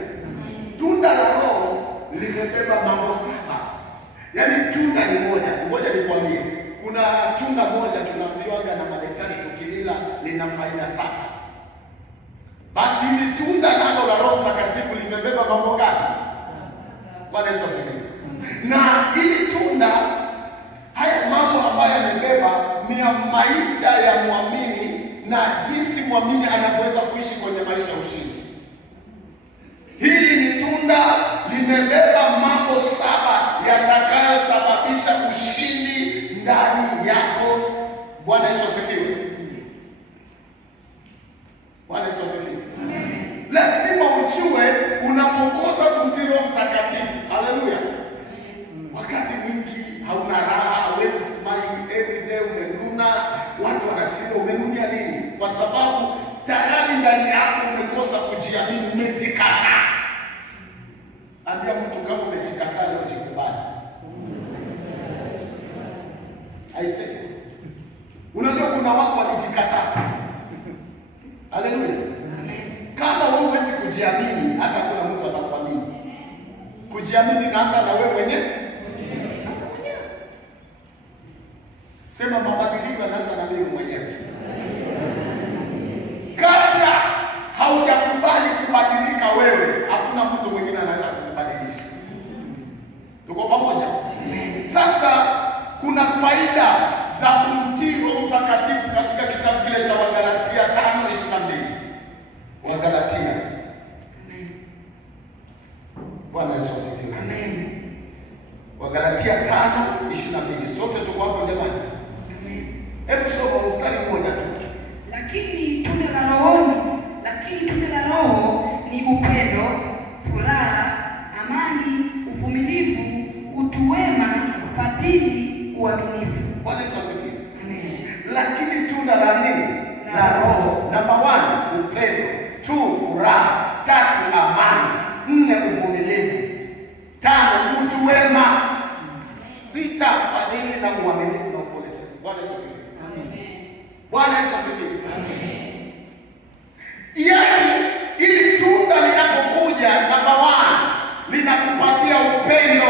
Tunda la Roho limebeba mambo saba. Yaani tunda ni moja. Ngoja nikwambie. Kuna tunda moja tunaambiwaga na madaktari tukilila lina faida saba. Basi hili tunda nalo la Roho Mtakatifu limebeba mambo gani? Bwana Yesu asifiwe. Na hili tunda, haya mambo ambayo yamebeba ni ya maisha ya muamini na jinsi muamini anaweza kuishi kwenye maisha ya ushindi. Hili ni tunda limebeba mambo saba yatakayosababisha ushindi ndani yako. Bwana Yesu asifiwe. Bwana Yesu asifiwe. Lazima ujue unapokosa kumtii Roho Mtakatifu. Haleluya. Wakati mwingi hauna raha, hauwezi smile every day, umenuna, watu wanashinda umenunia nini? Kwa sababu tayari ndani yako umekosa kujiamini, umejikata. Ambia mtu kama umejikata leo jikubali. Aise. Unajua kuna watu walijikata. Haleluya. Kama wewe huwezi kujiamini, hata kuna mtu atakuamini. Kujiamini inaanza na wewe mwenyewe. Sema mabadiliko yanaanza na mimi mwenyewe. Kabla haujakubali kubadilika wewe, hakuna mtu mwingine anaweza kukubadilisha. Tuko pamoja? Sasa kuna faida za kumtii Roho Mtakatifu katika kitabu kile cha Wagalatia 5:22. Wagalatia. Bwana Yesu asifiwe. Amen. Wagalatia 5:22. Sote tuko hapo jamani. Hebu soma mstari mmoja tu. Lakini tunda la Roho ni upendo, furaha, amani, uvumilivu, utu wema, fadhili, uaminifu. Bwana Yesu asifiwe. Amen. Lakini tunda la nini? La Roho. Namba 1, upendo. 2, furaha. 3, amani. 4, uvumilivu. 5, utu wema. 6, fadhili na uaminifu na upole. Bwana Yesu asifiwe. Bwana Yesu asifiwe. Amen. Yaani ili tunda linapokuja, namba 1, linakupatia upendo.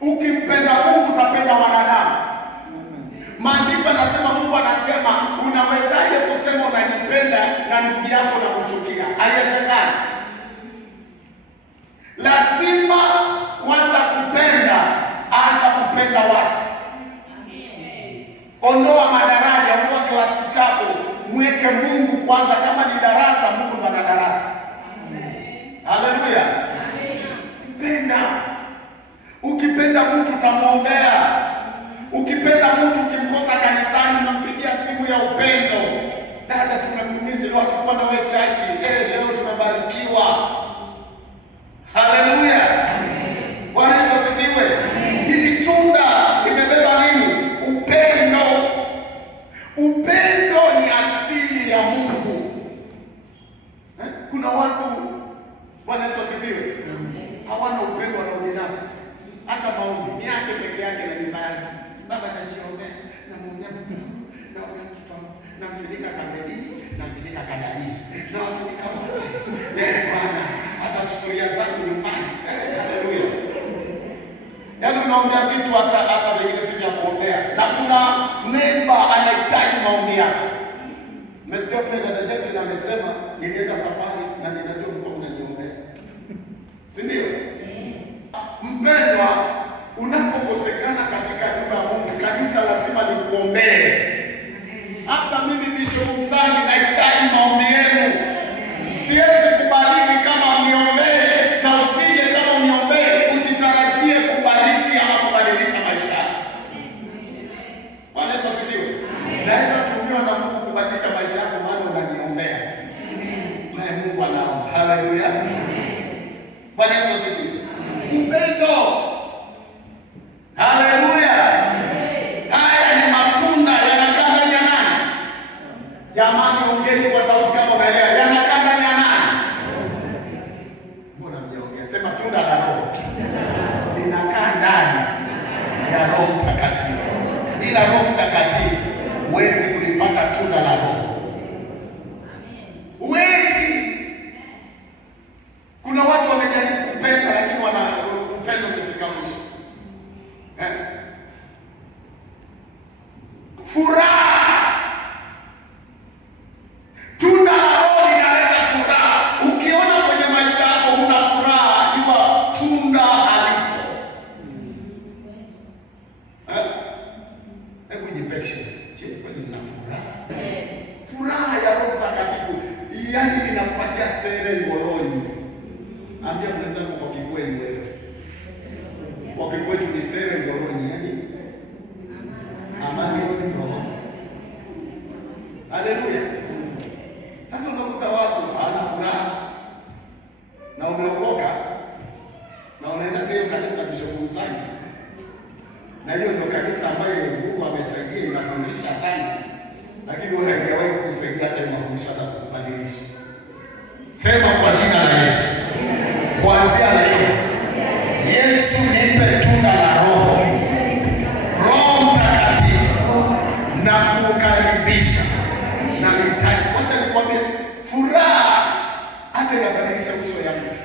Ukimpenda Mungu utapenda wanadamu. Maandiko yanasema, Mungu anasema, unawezaje kusema unanipenda na ndugu yako unamchukia? Haiwezekani. Lazima kwanza kupenda, anza kupenda watu. Ondoa madaraja, ondoa klasi chako, mweke Mungu kwanza. Kama ni darasa, Mungu ndo ana darasa. Haleluya. Penda. Ukipenda mtu utamwombea. Ukipenda mtu, ukimkosa kanisani unampigia simu ya upendo. Dada, tumekumiza leo, akikuwa na wewe chachi, leo tumebarikiwa. Haleluya. Bwana Yesu asifiwe. Hili tunda limebeba nini? Upendo. Upendo ni asili ya Mungu. Kuna watu, Bwana Yesu asifiwe, hawana upendo wa binafsi. Hata maombi ni yake peke yake na nyumba yake. Baba najiombea, namwombea na mtoto, namfunika kamili, namfunika kadani, na wafunika wote. Bwana, hata sufuria zangu nyumbani. Haleluya. Yaani unaombea vitu hata vingine si vya kuombea. Na kuna memba anahitaji maombi yako. Mmesikia kule dada Jacqueline amesema, nilienda safari na ninajua mko mnaniombea. Si ndio? Mpendwa, unapokosekana katika nyumba ya Mungu, kanisa lazima likuombee. Hata mimi Bishop Msani nahitaji maombi yenu. Siwezi kubariki kama mniombee, na usije kama mniombee usitarajie kubariki ama kubadilisha maisha. Bwana Yesu asifiwe. Naweza kutumiwa na Mungu kubadilisha maisha yako, maana unaniombea. Naye Mungu anaomba. Haleluya. Bwana Yesu asifiwe. Upendo. Haleluya. Haya ni matunda yanakaa ndani ya nani? Jamani, ongeni kwa sauti kama unaelewa. Yanakaa ndani ya nani? Mbona mjaongea? Sema tunda la Roho. Linakaa ndani ya Roho Mtakatifu. Bila Roho Mtakatifu huwezi kulipata tunda la Roho. Huwezi. Kuna watu wamejaribu kupenda lakini wana upendo umefika mwisho. Furaha. Tunda la Roho linaleta furaha. Ukiona kwenye maisha yako una furaha, jua tunda halipo. Hebu jipekeshe. Je, kwani una furaha? Furaha ya Roho Mtakatifu, yaani inakupatia sere ngoroni. Ambia mwenzako kwa Kikweli wewe. Kwa Kikwetu ni sere ngoroni, yaani amani. Sema kwa jina la Yesu. Kuanzia leo, Yesu nipe tunda la Roho. Roho Mtakatifu na kukaribisha na nitaji. Wacha nikwambie, furaha hata inabadilisha uso ya mtu.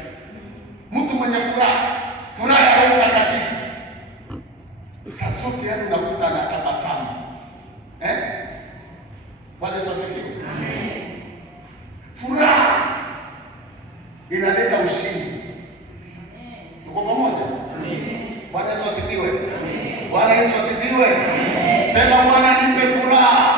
Mtu mwenye furaha ya Roho Mtakatifu, sasa sote yani unakuta anatabasamu. Bwana Yesu asifiwe. Amen. Furaha inaleta ushindi. Tuko pamoja? Amen. Bwana Yesu asifiwe. Amen. Bwana Yesu asifiwe. Amen. Sema Bwana nipe furaha.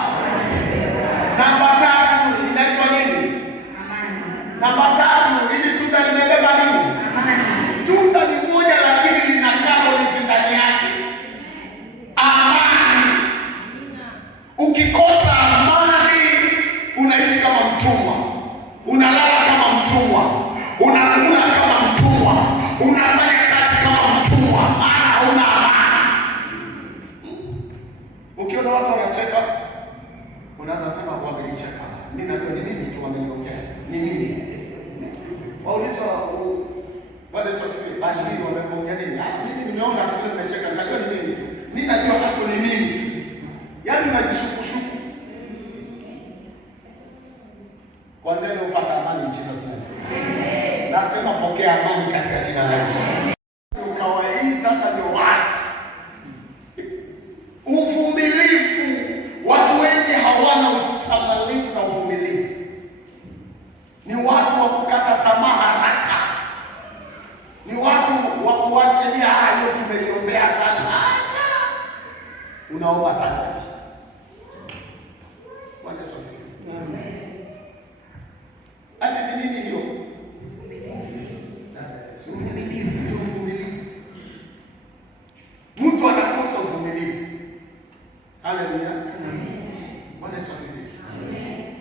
Namba 3 inaitwa nini? Amani. Namba 3 ili tunda limebeba nini? Amani. Tunda ni moja lakini lina karoli ndani yake. Amani. Ukikosa amani unaishi kama mtumwa. Unalala kama mtumwa. Unakula kama mtumwa. Unafanya kazi kama mtumwa. Una amani. Ukiona watu wanacheka, unaanza sema wamenicheka. Mimi najua ni nini tu wameniongea. Ni nini? Wauliza wale sasa bashiri wameongea nini? Mimi nimeona tu nimecheka. Najua ni nini tu. Mimi najua hapo ni nini. Yaani unajishukushuku. Kwanza leo upata amani in Jesus name. Amen. Nasema pokea amani katika jina la Yesu. Ukawaii sasa ndio wasi. Uvumilivu. Watu wengi hawana ustahimilivu na uvumilivu. Ni watu wa kukata tamaa haraka. Ni watu wa kuachilia hayo tumeiombea sana. Unaomba sana. Bwana Yesu asifiwe. Amen. Ati ni nini hiyo? Uvumilivu. Mtu anakosa uvumilivu. Haleluya. Amen. Bwana Yesu asifiwe. Amen.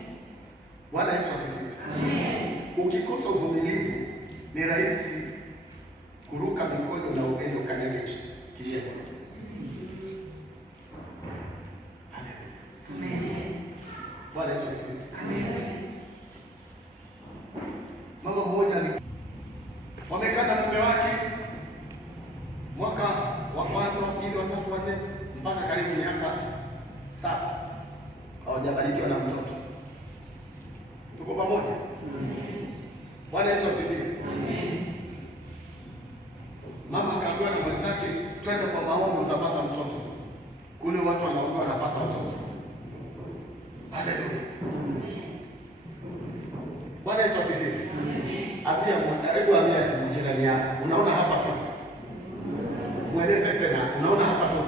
Bwana Yesu asifiwe. Amen. Ukikosa uvumilivu ni rahisi kuruka mikono na upendo kanyage kiasi. Bwana Yesu asifiwe. Amen. Mama mmoja wamekaa na mume wake mwaka wa kwanza, wa pili, wa tatu, wa nne mpaka karibu miaka 7. Hawajabarikiwa na mtoto. Tuko pamoja? Bwana Yesu asifiwe. Amen. Mama akaambiwa na mwenzake, twende kwa maombi utapata mtoto. Kule watu wanaomba wanapata mtoto. Haleluya. Bwana Yesu asifiwe. Ambia mwana, hebu ambia jirani yako, unaona hapa tu. Mweleze tena, unaona hapa tu.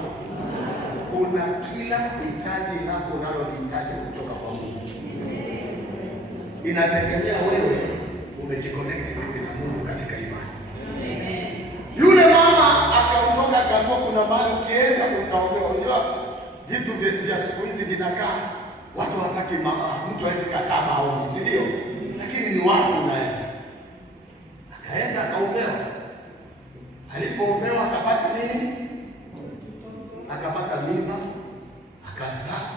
Kuna kila hitaji lako unalohitaji kutoka kwa Mungu. Inategemea wewe umejiconnect vipi na Mungu katika imani. Yule mama akaondoka akaambiwa kuna mahali ukienda utaombewa. Unajua vitu vya siku hizi vinakaa watu wataki mtu hawezi kataa maombi, si ndio? Lakini ni watu unaenda. Akaenda akaombewa. Alipoombewa akapata nini? Akapata mimba, akazaa.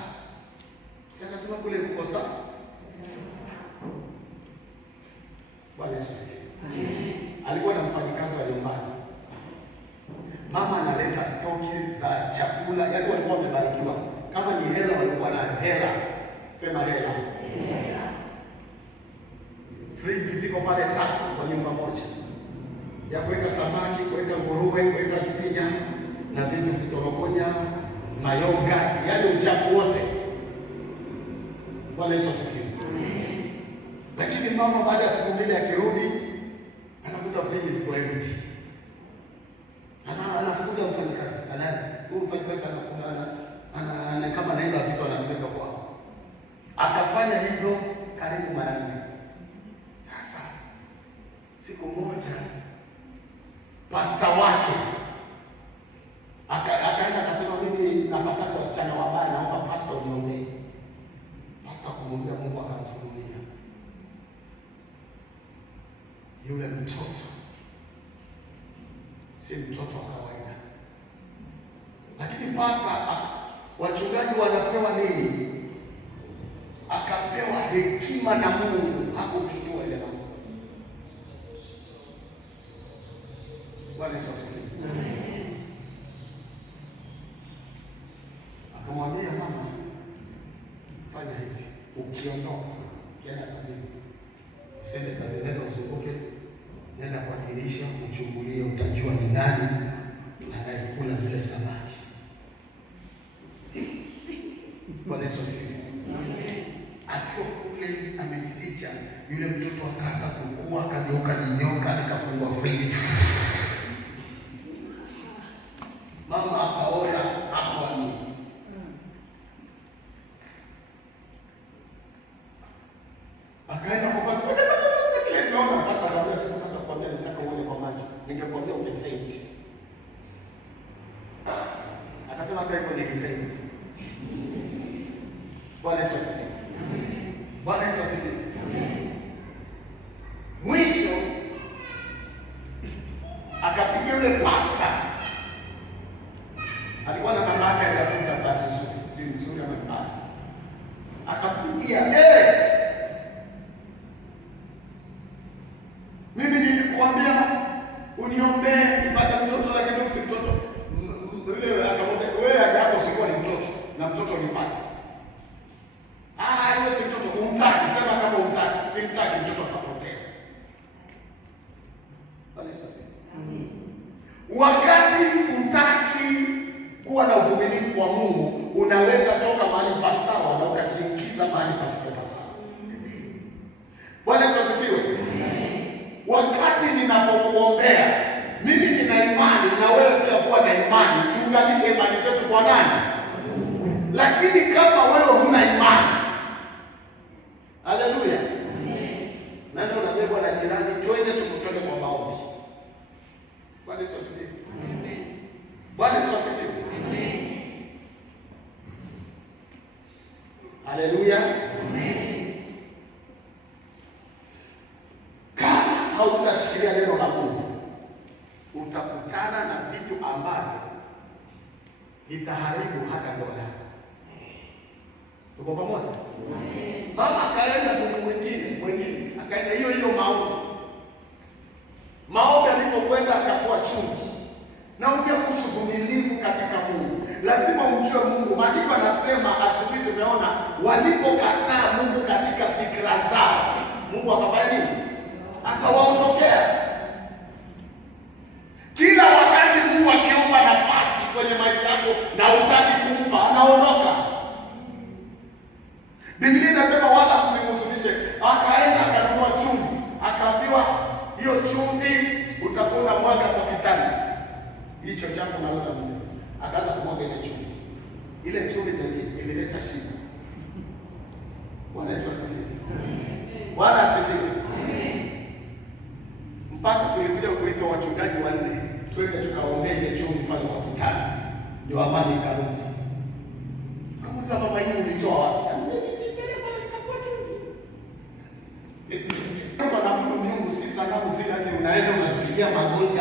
Sasa akasema kule kuko sawa. Bwana Yesu asifiwe. Amen. Alikuwa na mfanyikazi wa nyumbani. Mama analeta stoki za chakula, yaani walikuwa wamebarikiwa. Kama ni hela walikuwa nayo hela. Sema hela. Friji ziko pale 3 kwa nyumba moja. Ya kuweka samaki, kuweka nguruwe, kuweka spinya na vitu vitorokonya, mayogurt, yaani uchafu wote. Bwana Yesu asifiwe. Amen. Lakini mama baada ya siku mbili akirudi anakuta friji ziko empty. Anafukuza mfanyikazi. Huyu mfanyikazi ana kama naenda vitu anapeleka kwao. Akafanya hivyo karibu mara 4. Sasa siku moja pasta wake akaenda akasema, mimi napata wasichana wabaya, naomba pasta uniombee. Pasta kumwambia Mungu akamfunulia yule mtoto si mtoto wa kawaida. Lakini pasta, wachungaji wanapewa nini? Akapewa hekima na Mungu, hakumshtua ile mambo. Bwana Yesu asifiwe. Akamwambia mama, fanya hivi, ukiondoka ukienda kazini, usende kazini, nenda uzunguke, nenda kwa dirisha uchungulie, utajua ni nani anayekula zile samaki. Bwana Yesu asifiwe. Akiwa kule amejificha, yule mtoto akaanza kukua, akageuka nyoka, akafungua friji. Mama akaona hapo ni akaenda kwa basi kile niona basi anambia sasa nitakwambia nitaka uone kwa macho. Ningekwambia umefaint. Akasema kwa hivyo nilifaint. Bwana Yesu asifiwe. Bwana Yesu asifiwe. Mwisho akapigia yule pasta. Alikuwa na mama yake alifuta pati nzuri ama mbaya. Akapigia, mimi nilikuambia uniombee nipate mtoto lakini si mtoto. Yule akamwambia wewe hapo sikuwa ni mtoto na mtoto nipate. Hiyo si mtoto umtaki, sema kama umtaki, simtaki mtoto akapotea. Bwana Yesu asifiwe. Amen. Wakati utaki kuwa na uvumilivu kwa Mungu, unaweza toka mahali pasawa na ukajiingiza mahali pasipo pasawa. Bwana Yesu asifiwe. Wakati ninapokuombea, mimi nina imani na wewe pia kuwa na imani, tuunganishe imani zetu kwa nani? Lakini kama wewe huna imani, haleluya, nani unabebwa na jirani, twende tukutane kwa maombi. Bwana Yesu asifiwe. Bwana Yesu asifiwe. Haleluya. Kama hautashikilia neno la Mungu, utakutana na vitu ambavyo vitaharibu hata ndoa yako. Tuko pamoja? Mama akaenda kwa mwingine, akaenda hiyo maombi. Maombi alipokwenda akakuwa chumvi. Na uje kuhusu uvumilivu katika Mungu. Lazima umjue Mungu. Maandiko anasema asubuhi tumeona walipokataa Mungu katika fikra zao, Mungu akafanya nini? Akawaondokea. Kila wakati Mungu akiomba nafasi kwenye maisha yako na hutaki kumpa, anaondoka. Biblia inasema wala msihuzunishe. Akaenda akanunua chumvi. Akaambiwa hiyo chumvi utakuwa unamwaga kwa kitanda. Hicho chako na lula mzee. Akaanza kumwaga ile chumvi. Ile chumvi ndio ilileta shida. Bwana Yesu asifiwe. Bwana asifiwe. Mpaka tulikuja kuitwa wachungaji wanne. Twende tukaombea ile chumvi pale kwa kitanda. Ndio amani ikarudi. Kama mama hii ulitoa wapi? Kama naabudu Mungu si sanamu zile ati unaenda unazipigia magoti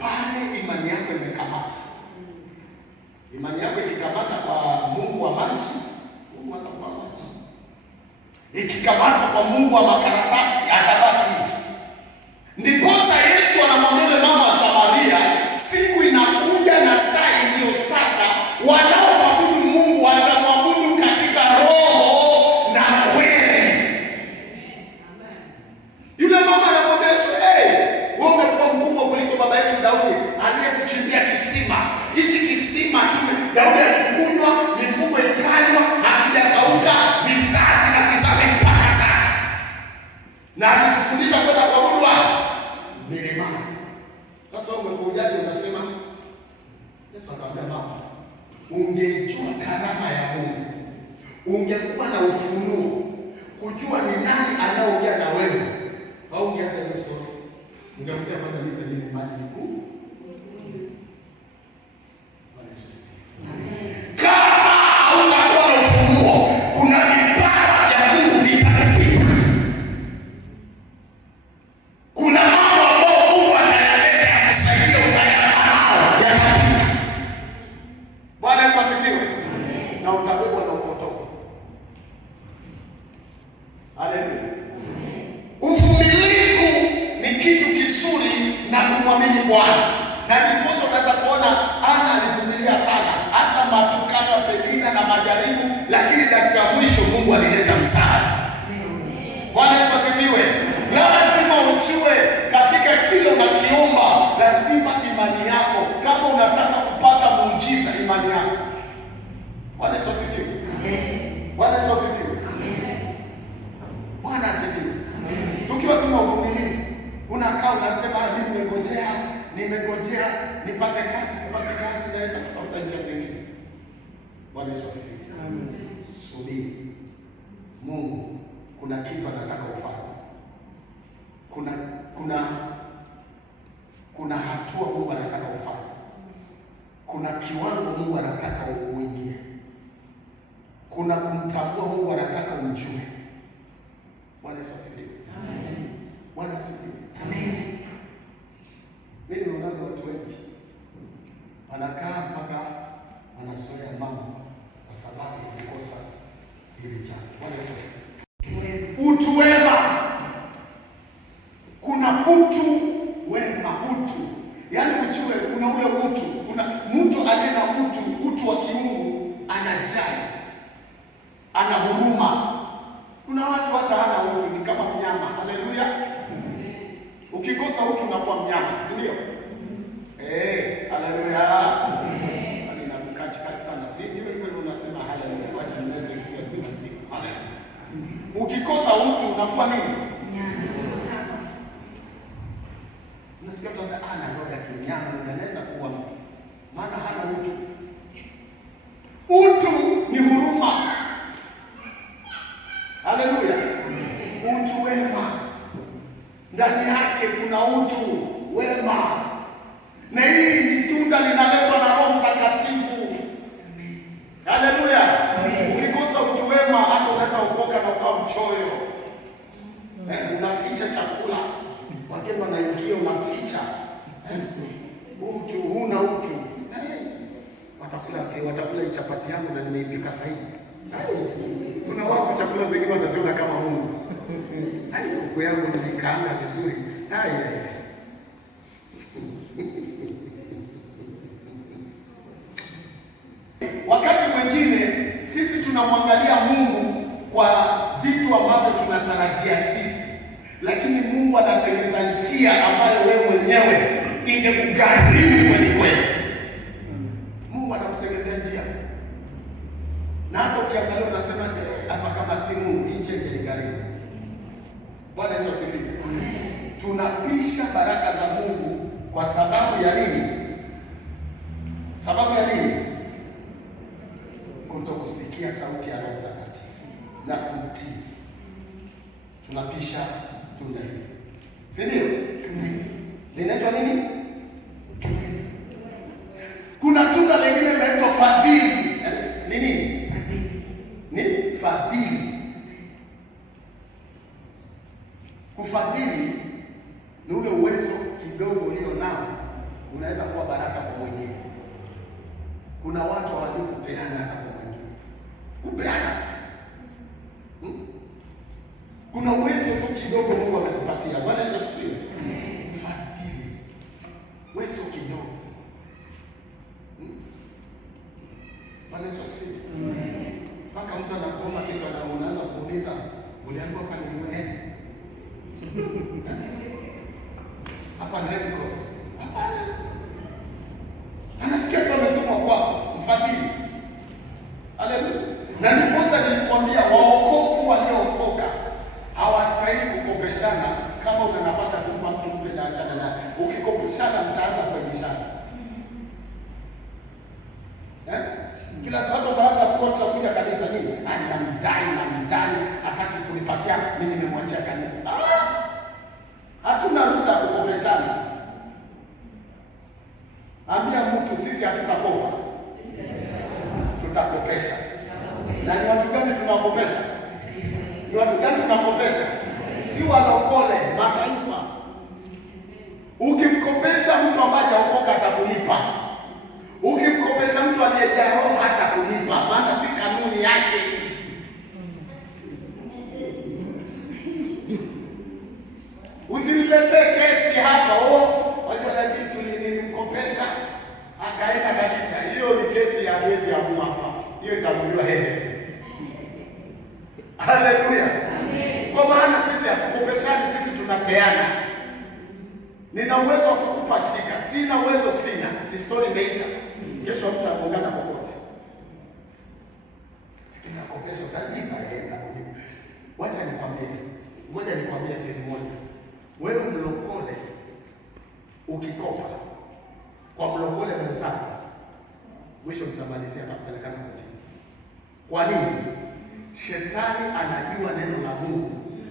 pale imani yako imekamata. Imani yako ikikamata kwa Mungu wa maji, Mungu atakupa maji. Ikikamata kwa Mungu wa makaratasi atabaki hivi. Ndiposa Yesu anamwambia yule mama wa Samaria, siku inakuja na saa iliyo sasa wanaomwabudu Mungu watamwabudu katika roho na kweli. Yule mama anamwambia Yesu, wewe umekuwa mkubwa kuliko baba yetu Daudi aliyekuchimbia kisima. Hichi kisima Daudi alikunywa, mifugo ikanywa, hakijakauka vizazi na vizazi mpaka sasa. Na alitufundisha kwenda kuabudu milimani. Sasa umekujaje unasema? Yesu akamwambia mama, ungejua karama ya Mungu, ungekuwa na ufunuo kujua ni nani anaongea na wewe, au ungeacha hizo story. Ungekuja kwanza nipe nini maji nikuu. Bwana Yesu asifiwe. Kama hautakuwa na ufunuo, kuna vipawa vya Mungu vitapita. Kuna mambo ambayo Mungu anayaleta yakusaidia utayapata yatapita. Bwana Yesu asifiwe. Na utabebwa na upotofu. Haleluya. Uvumilivu ni kitu kizuri na kumwamini Bwana. majaribu, lakini dakika ya mwisho Mungu alileta msaada. Bwana Yesu asifiwe. Lazima ujue katika kile unakiomba, lazima imani yako, kama unataka kupata muujiza, imani yako. Bwana Yesu asifiwe. Bwana Yesu asifiwe. Bwana asifiwe. Tukiwa tuna uvumilivu, unakaa unasema mimi nimengojea nipate kazi, sipate kazi, naenda kutafuta njia zingine. Bwana Yesu asifiwe. Subiri. Mungu kuna kitu anataka ufanye. Kuna hatua Mungu anataka ufanye. Kuna kiwango Mungu anataka uingie. Kuna kumtambua Mungu anataka umjue. Bwana Yesu asifiwe. Amen. Bwana asifiwe. Amen. Mimi naona watu wengi wanakaa mpaka wanazoea mambo kwa sababu ya kukosa hili jambo. Bwana Yesu asifiwe. Utu wema. Kuna utu wema, utu. Yaani ujue kuna ule utu. Kuna mtu aliye na utu wa kiungu, anajali, ana huruma. Kuna watu hata hana utu, ni kama mnyama. Haleluya. Ukikosa utu unakuwa mnyama, si ndio? Haleluya. Ninakukatika sana. Si ndio hivyo unasema haleluya. Wacha nimeze kwa zima zima. Haleluya. Ukikosa utu unakuwa nini? Mnyama. Unasikia kwanza ana roho ya kinyama, inaweza kuwa mtu. Maana hana utu. Utu ni huruma. Haleluya. Utu wema. Ndani yake kuna utu wema. Na hili ni tunda linaletwa na Roho Mtakatifu. Haleluya. Ukikosa utu wema, hata unaweza ukoka na ukawa mchoyo. Unaficha chakula. Wageni wanaingia unaficha. Utu, huna utu. Watakula chapati yangu na nimeipika sasa hivi. Kuna watu chakula zingine wanaziona kama Mungu. Kuku yangu nilikaanga vizuri. Wakati mwingine sisi tunamwangalia Mungu kwa vitu ambavyo tunatarajia sisi, lakini Mungu anatengeneza njia ambayo wewe mwenyewe ingekugharimu kweli kweli. Mungu anakutengenezea njia. Na hapo ukiangalia unasema hapa kama si Mungu nje ingenigharimu. Bwana Yesu asifiwe. Tunapisha baraka za Mungu kwa sababu ya nini? Sababu ya nini? Kutokusikia sauti ya Roho Mtakatifu na kumtii. Tunapisha tunda hili. Si ndio? Linaitwa nini? Kuna tunda lingine linaitwa fadhili. Ni nini? Ni fadhili. Kufadhili ni ule uwezo kidogo ulio nao, unaweza kuwa baraka kwa mwingine. Kuna watu hawajui kupeana hata kwa mwingine. Kupeana. Kuna uwezo tu kidogo Mungu amekupatia. Bwana Yesu asifiwe. Kufadhili. Uwezo kidogo. Bwana Yesu asifiwe. Mpaka mtu anakuomba kitu na unaanza kuuliza, uliambiwa hapa ni wewe? Hapa ni Red Cross. Hapana. Anasikia kama umetumwa kwako, mfadhili. Haleluya. Na niposa nilikwambia waokovu waliookoka hawastahili kukopeshana. Kama una nafasi ya kumpa mtu mpe na achana naye. Ukikopeshana mtaanza kuingishana. Kila sababu utaanza kukocha kuja kanisa nini? Anamdai, hataki kunipatia, mimi nimemwachia kanisa. Hatuna ruhusa ya kukopeshana. Ambia mtu sisi hatutakopa. Tutakopesha. Na ni watu gani tunakopesha? Ni watu gani tunakopesha? Si walokole, mataifa. Ukimkopesha mtu ambaye hajaokoka atakulipa. Ukimkopesha mtu aliyejaa roho hatakulipa, maana si kanuni yake. Usiniletee kesi hapa. Wajua kitu nilimkopesha akaenda kabisa. Hiyo ni kesi ya hawezi amua hapa. Hiyo itamuliwa tunapeana. Nina uwezo wa kukupa shika, sina uwezo, si story imeisha. Kesho mtu akongana popote, inakopesha utalipa hela. Wacha nikwambie, ngoja nikwambie siri moja. Wewe mlokole ukikopa kwa mlokole mwenzako, mwisho mtamalizia na kupelekana kotini. Kwa nini? Shetani anajua neno la Mungu,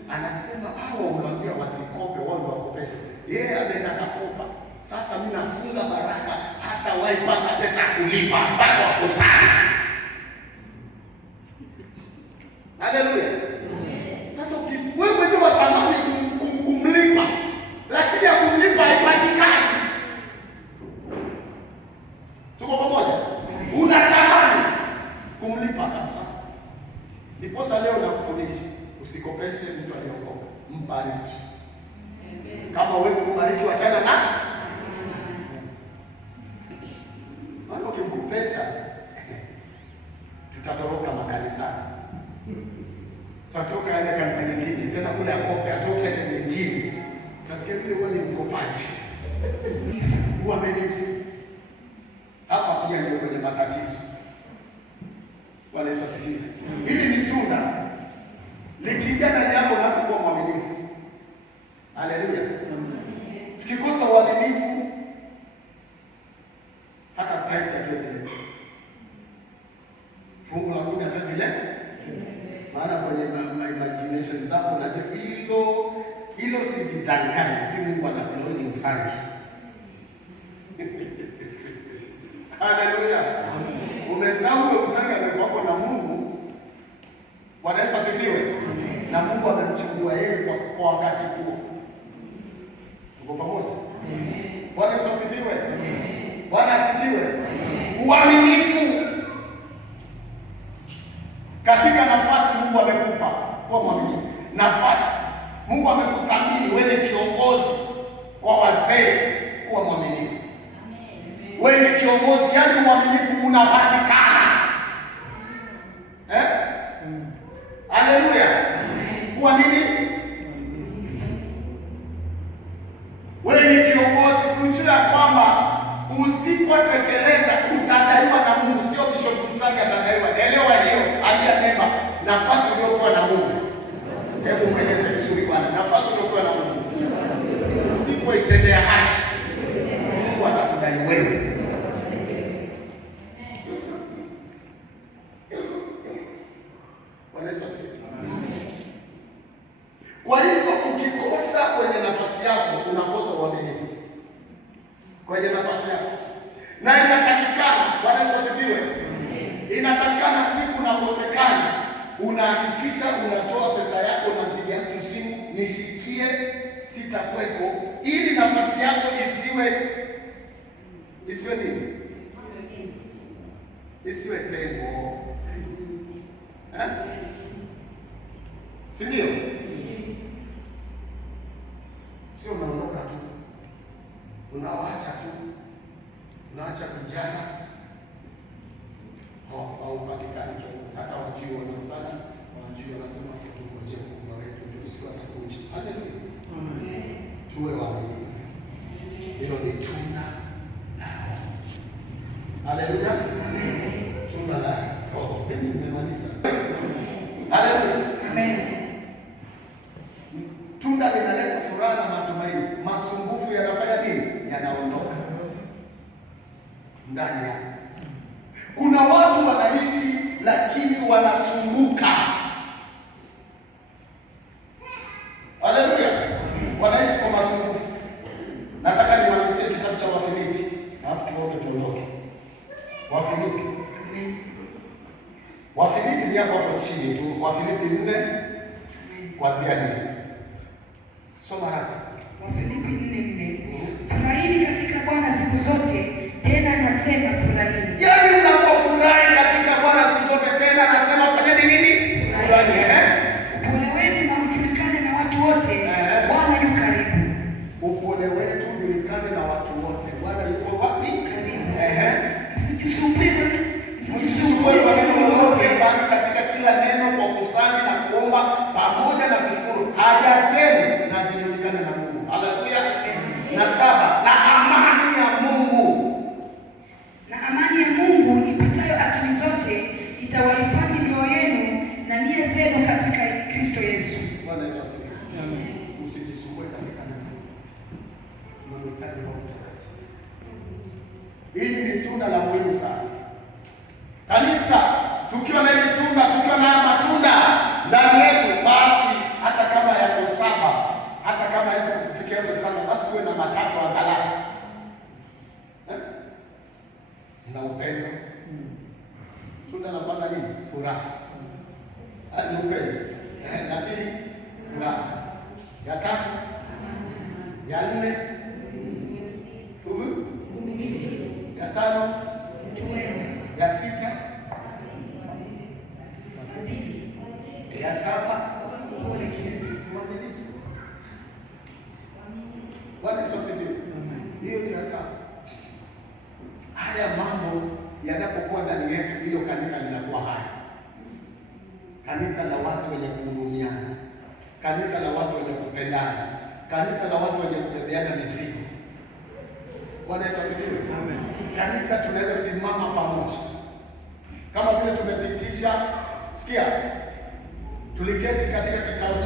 anasema hao umwambia wasikope, wao ndio wakopesha. Yeye ameenda kakopa. Sasa mimi nafunga baraka, hata waipata pesa kulipa mpaka wakosana. Haleluya. Sasa wewe mwenyewe watamani kumlipa, lakini ya kumlipa haipatikani. Tuko pamoja? Unatamani kumlipa kabisa. Ndiposa leo nakufundisha usikopeshe mtu aliyeokoka, mbariki. Kama huwezi kubariki, wachana na maana. Ukimkopesha tutatoroka makanisani, tutatoka aende kanisa nyingine tena, kule akope atoke aende nyingine. Kasikia vile wewe ni mkopaji. Uaminifu hapa pia ndio kwenye matatizo. Bwana Yesu asifiwe. Hili ni tunda. Likija ndani yako lazima kuwa mwaminifu. Haleluya. Tukikosa uaminifu hata taiti hatuwezi. Fungu la 10 hatuwezi leo. Maana kwenye imagination zako unajua hilo sijidanganye, si Mungu anakuloni msangi. Haleluya. Umesahau msangi amekuwa na Mungu. Bwana Yesu asifiwe. Na Mungu amemchagua yeye kwa wakati huo. Tuko pamoja? Bwana Yesu asifiwe. Bwana asifiwe. Uaminifu katika nafasi Mungu amekupa, kuwa mwaminifu. Nafasi Mungu amekukabidhi wewe kiongozi kwa wazee, kuwa mwaminifu. Wewe ni kiongozi, yani mwaminifu unapatikana. Haleluya. Kwa nini? Wewe ni kiongozi, kujua kwamba usipotekeleza utadaiwa na Mungu, sio Bishop Msangi atadaiwa. Elewa hiyo, alia neema nafasi uliyokuwa na Mungu. Hebu mweleze vizuri Bwana, nafasi uliyokuwa na Mungu. Usipoitendea haki, Mungu atakudai wewe. Kwa hivyo ukikosa kwenye nafasi yako, unakosa uaminifu kwenye nafasi yako, na inatakikana. Bwana Yesu asifiwe. Inatakikana siku unakosekana, unahakikisha unatoa pesa yako, unapigia mtu simu, nishikie, sitakweko, ili nafasi yako isiwe nini? Isiwe pengo. Si ndio? Sio unaondoka tu, unawaacha tu, unaacha vijana haupatikani. Hata wajui wanafanya, wajui wanasema tukungoje Mungu wetu ndio sio atakuja. Haleluya. Tuwe waaminifu. Hilo ni tunda la Roho. Haleluya. Tunda la Roho. Nimemaliza. Haleluya. Amen. Tunda linaleta furaha na matumaini. Masumbufu yanafanya nini? Yanaondoka ndani yako. Kuna watu wanaishi lakini wanasumbuka. Haleluya. Wanaishi kwa masumbufu. Nataka nimalizie kitabu cha Wafilipi, alafu tuote tuondoke. Wafilipi. Wafilipi ni hapo chini tu. Wafilipi 4 kuanzia 4. Soma haraka. Wafilipi 4:4. Furahini katika Bwana siku zote, tena nasema furahini. Yaani unapofurahi katika Bwana siku zote, tena nasema fanyeni nini? Furahini. Upole wenu na ujulikane na watu wote, Bwana yu karibu. Upole wetu ujulikane na watu wote. Bwana yuko wapi? Msisumbue kwa neno lolote, bali katika kila neno kwa kusali na kuomba pamoja na kushukuru haja zenu na zijulikane Bwana Yesu asifiwe. Usijisumbue katika neno. Tunahitaji Roho Mtakatifu. Hili ni tunda la muhimu sana. Kanisa, tukiwa na hili tunda, tukiwa na matunda ndani yetu, basi hata kama yako 7, hata kama hawezi kufikia yote sana, basi uwe na matatu angalau. Na upendo. Tunda la kwanza nini? Furaha. Ni upendo. La pili, furaha. Ya tatu, ya 4, ya 5, ya 6, ya 7, uadilifu. Bwana Yesu asifiwe. Hiyo ni ya 7. Haya mambo yanapokuwa ndani yetu, hilo kanisa linakuwa hai. Kanisa la watu wenye kuhurumiana, kanisa la watu wenye kupendana, kanisa la watu wenye kubebeana mizigo. Bwana Yesu asifiwe. Amen. Kanisa tunaweza simama pamoja. Kama vile tumepitisha, sikia, tuliketi katika kikao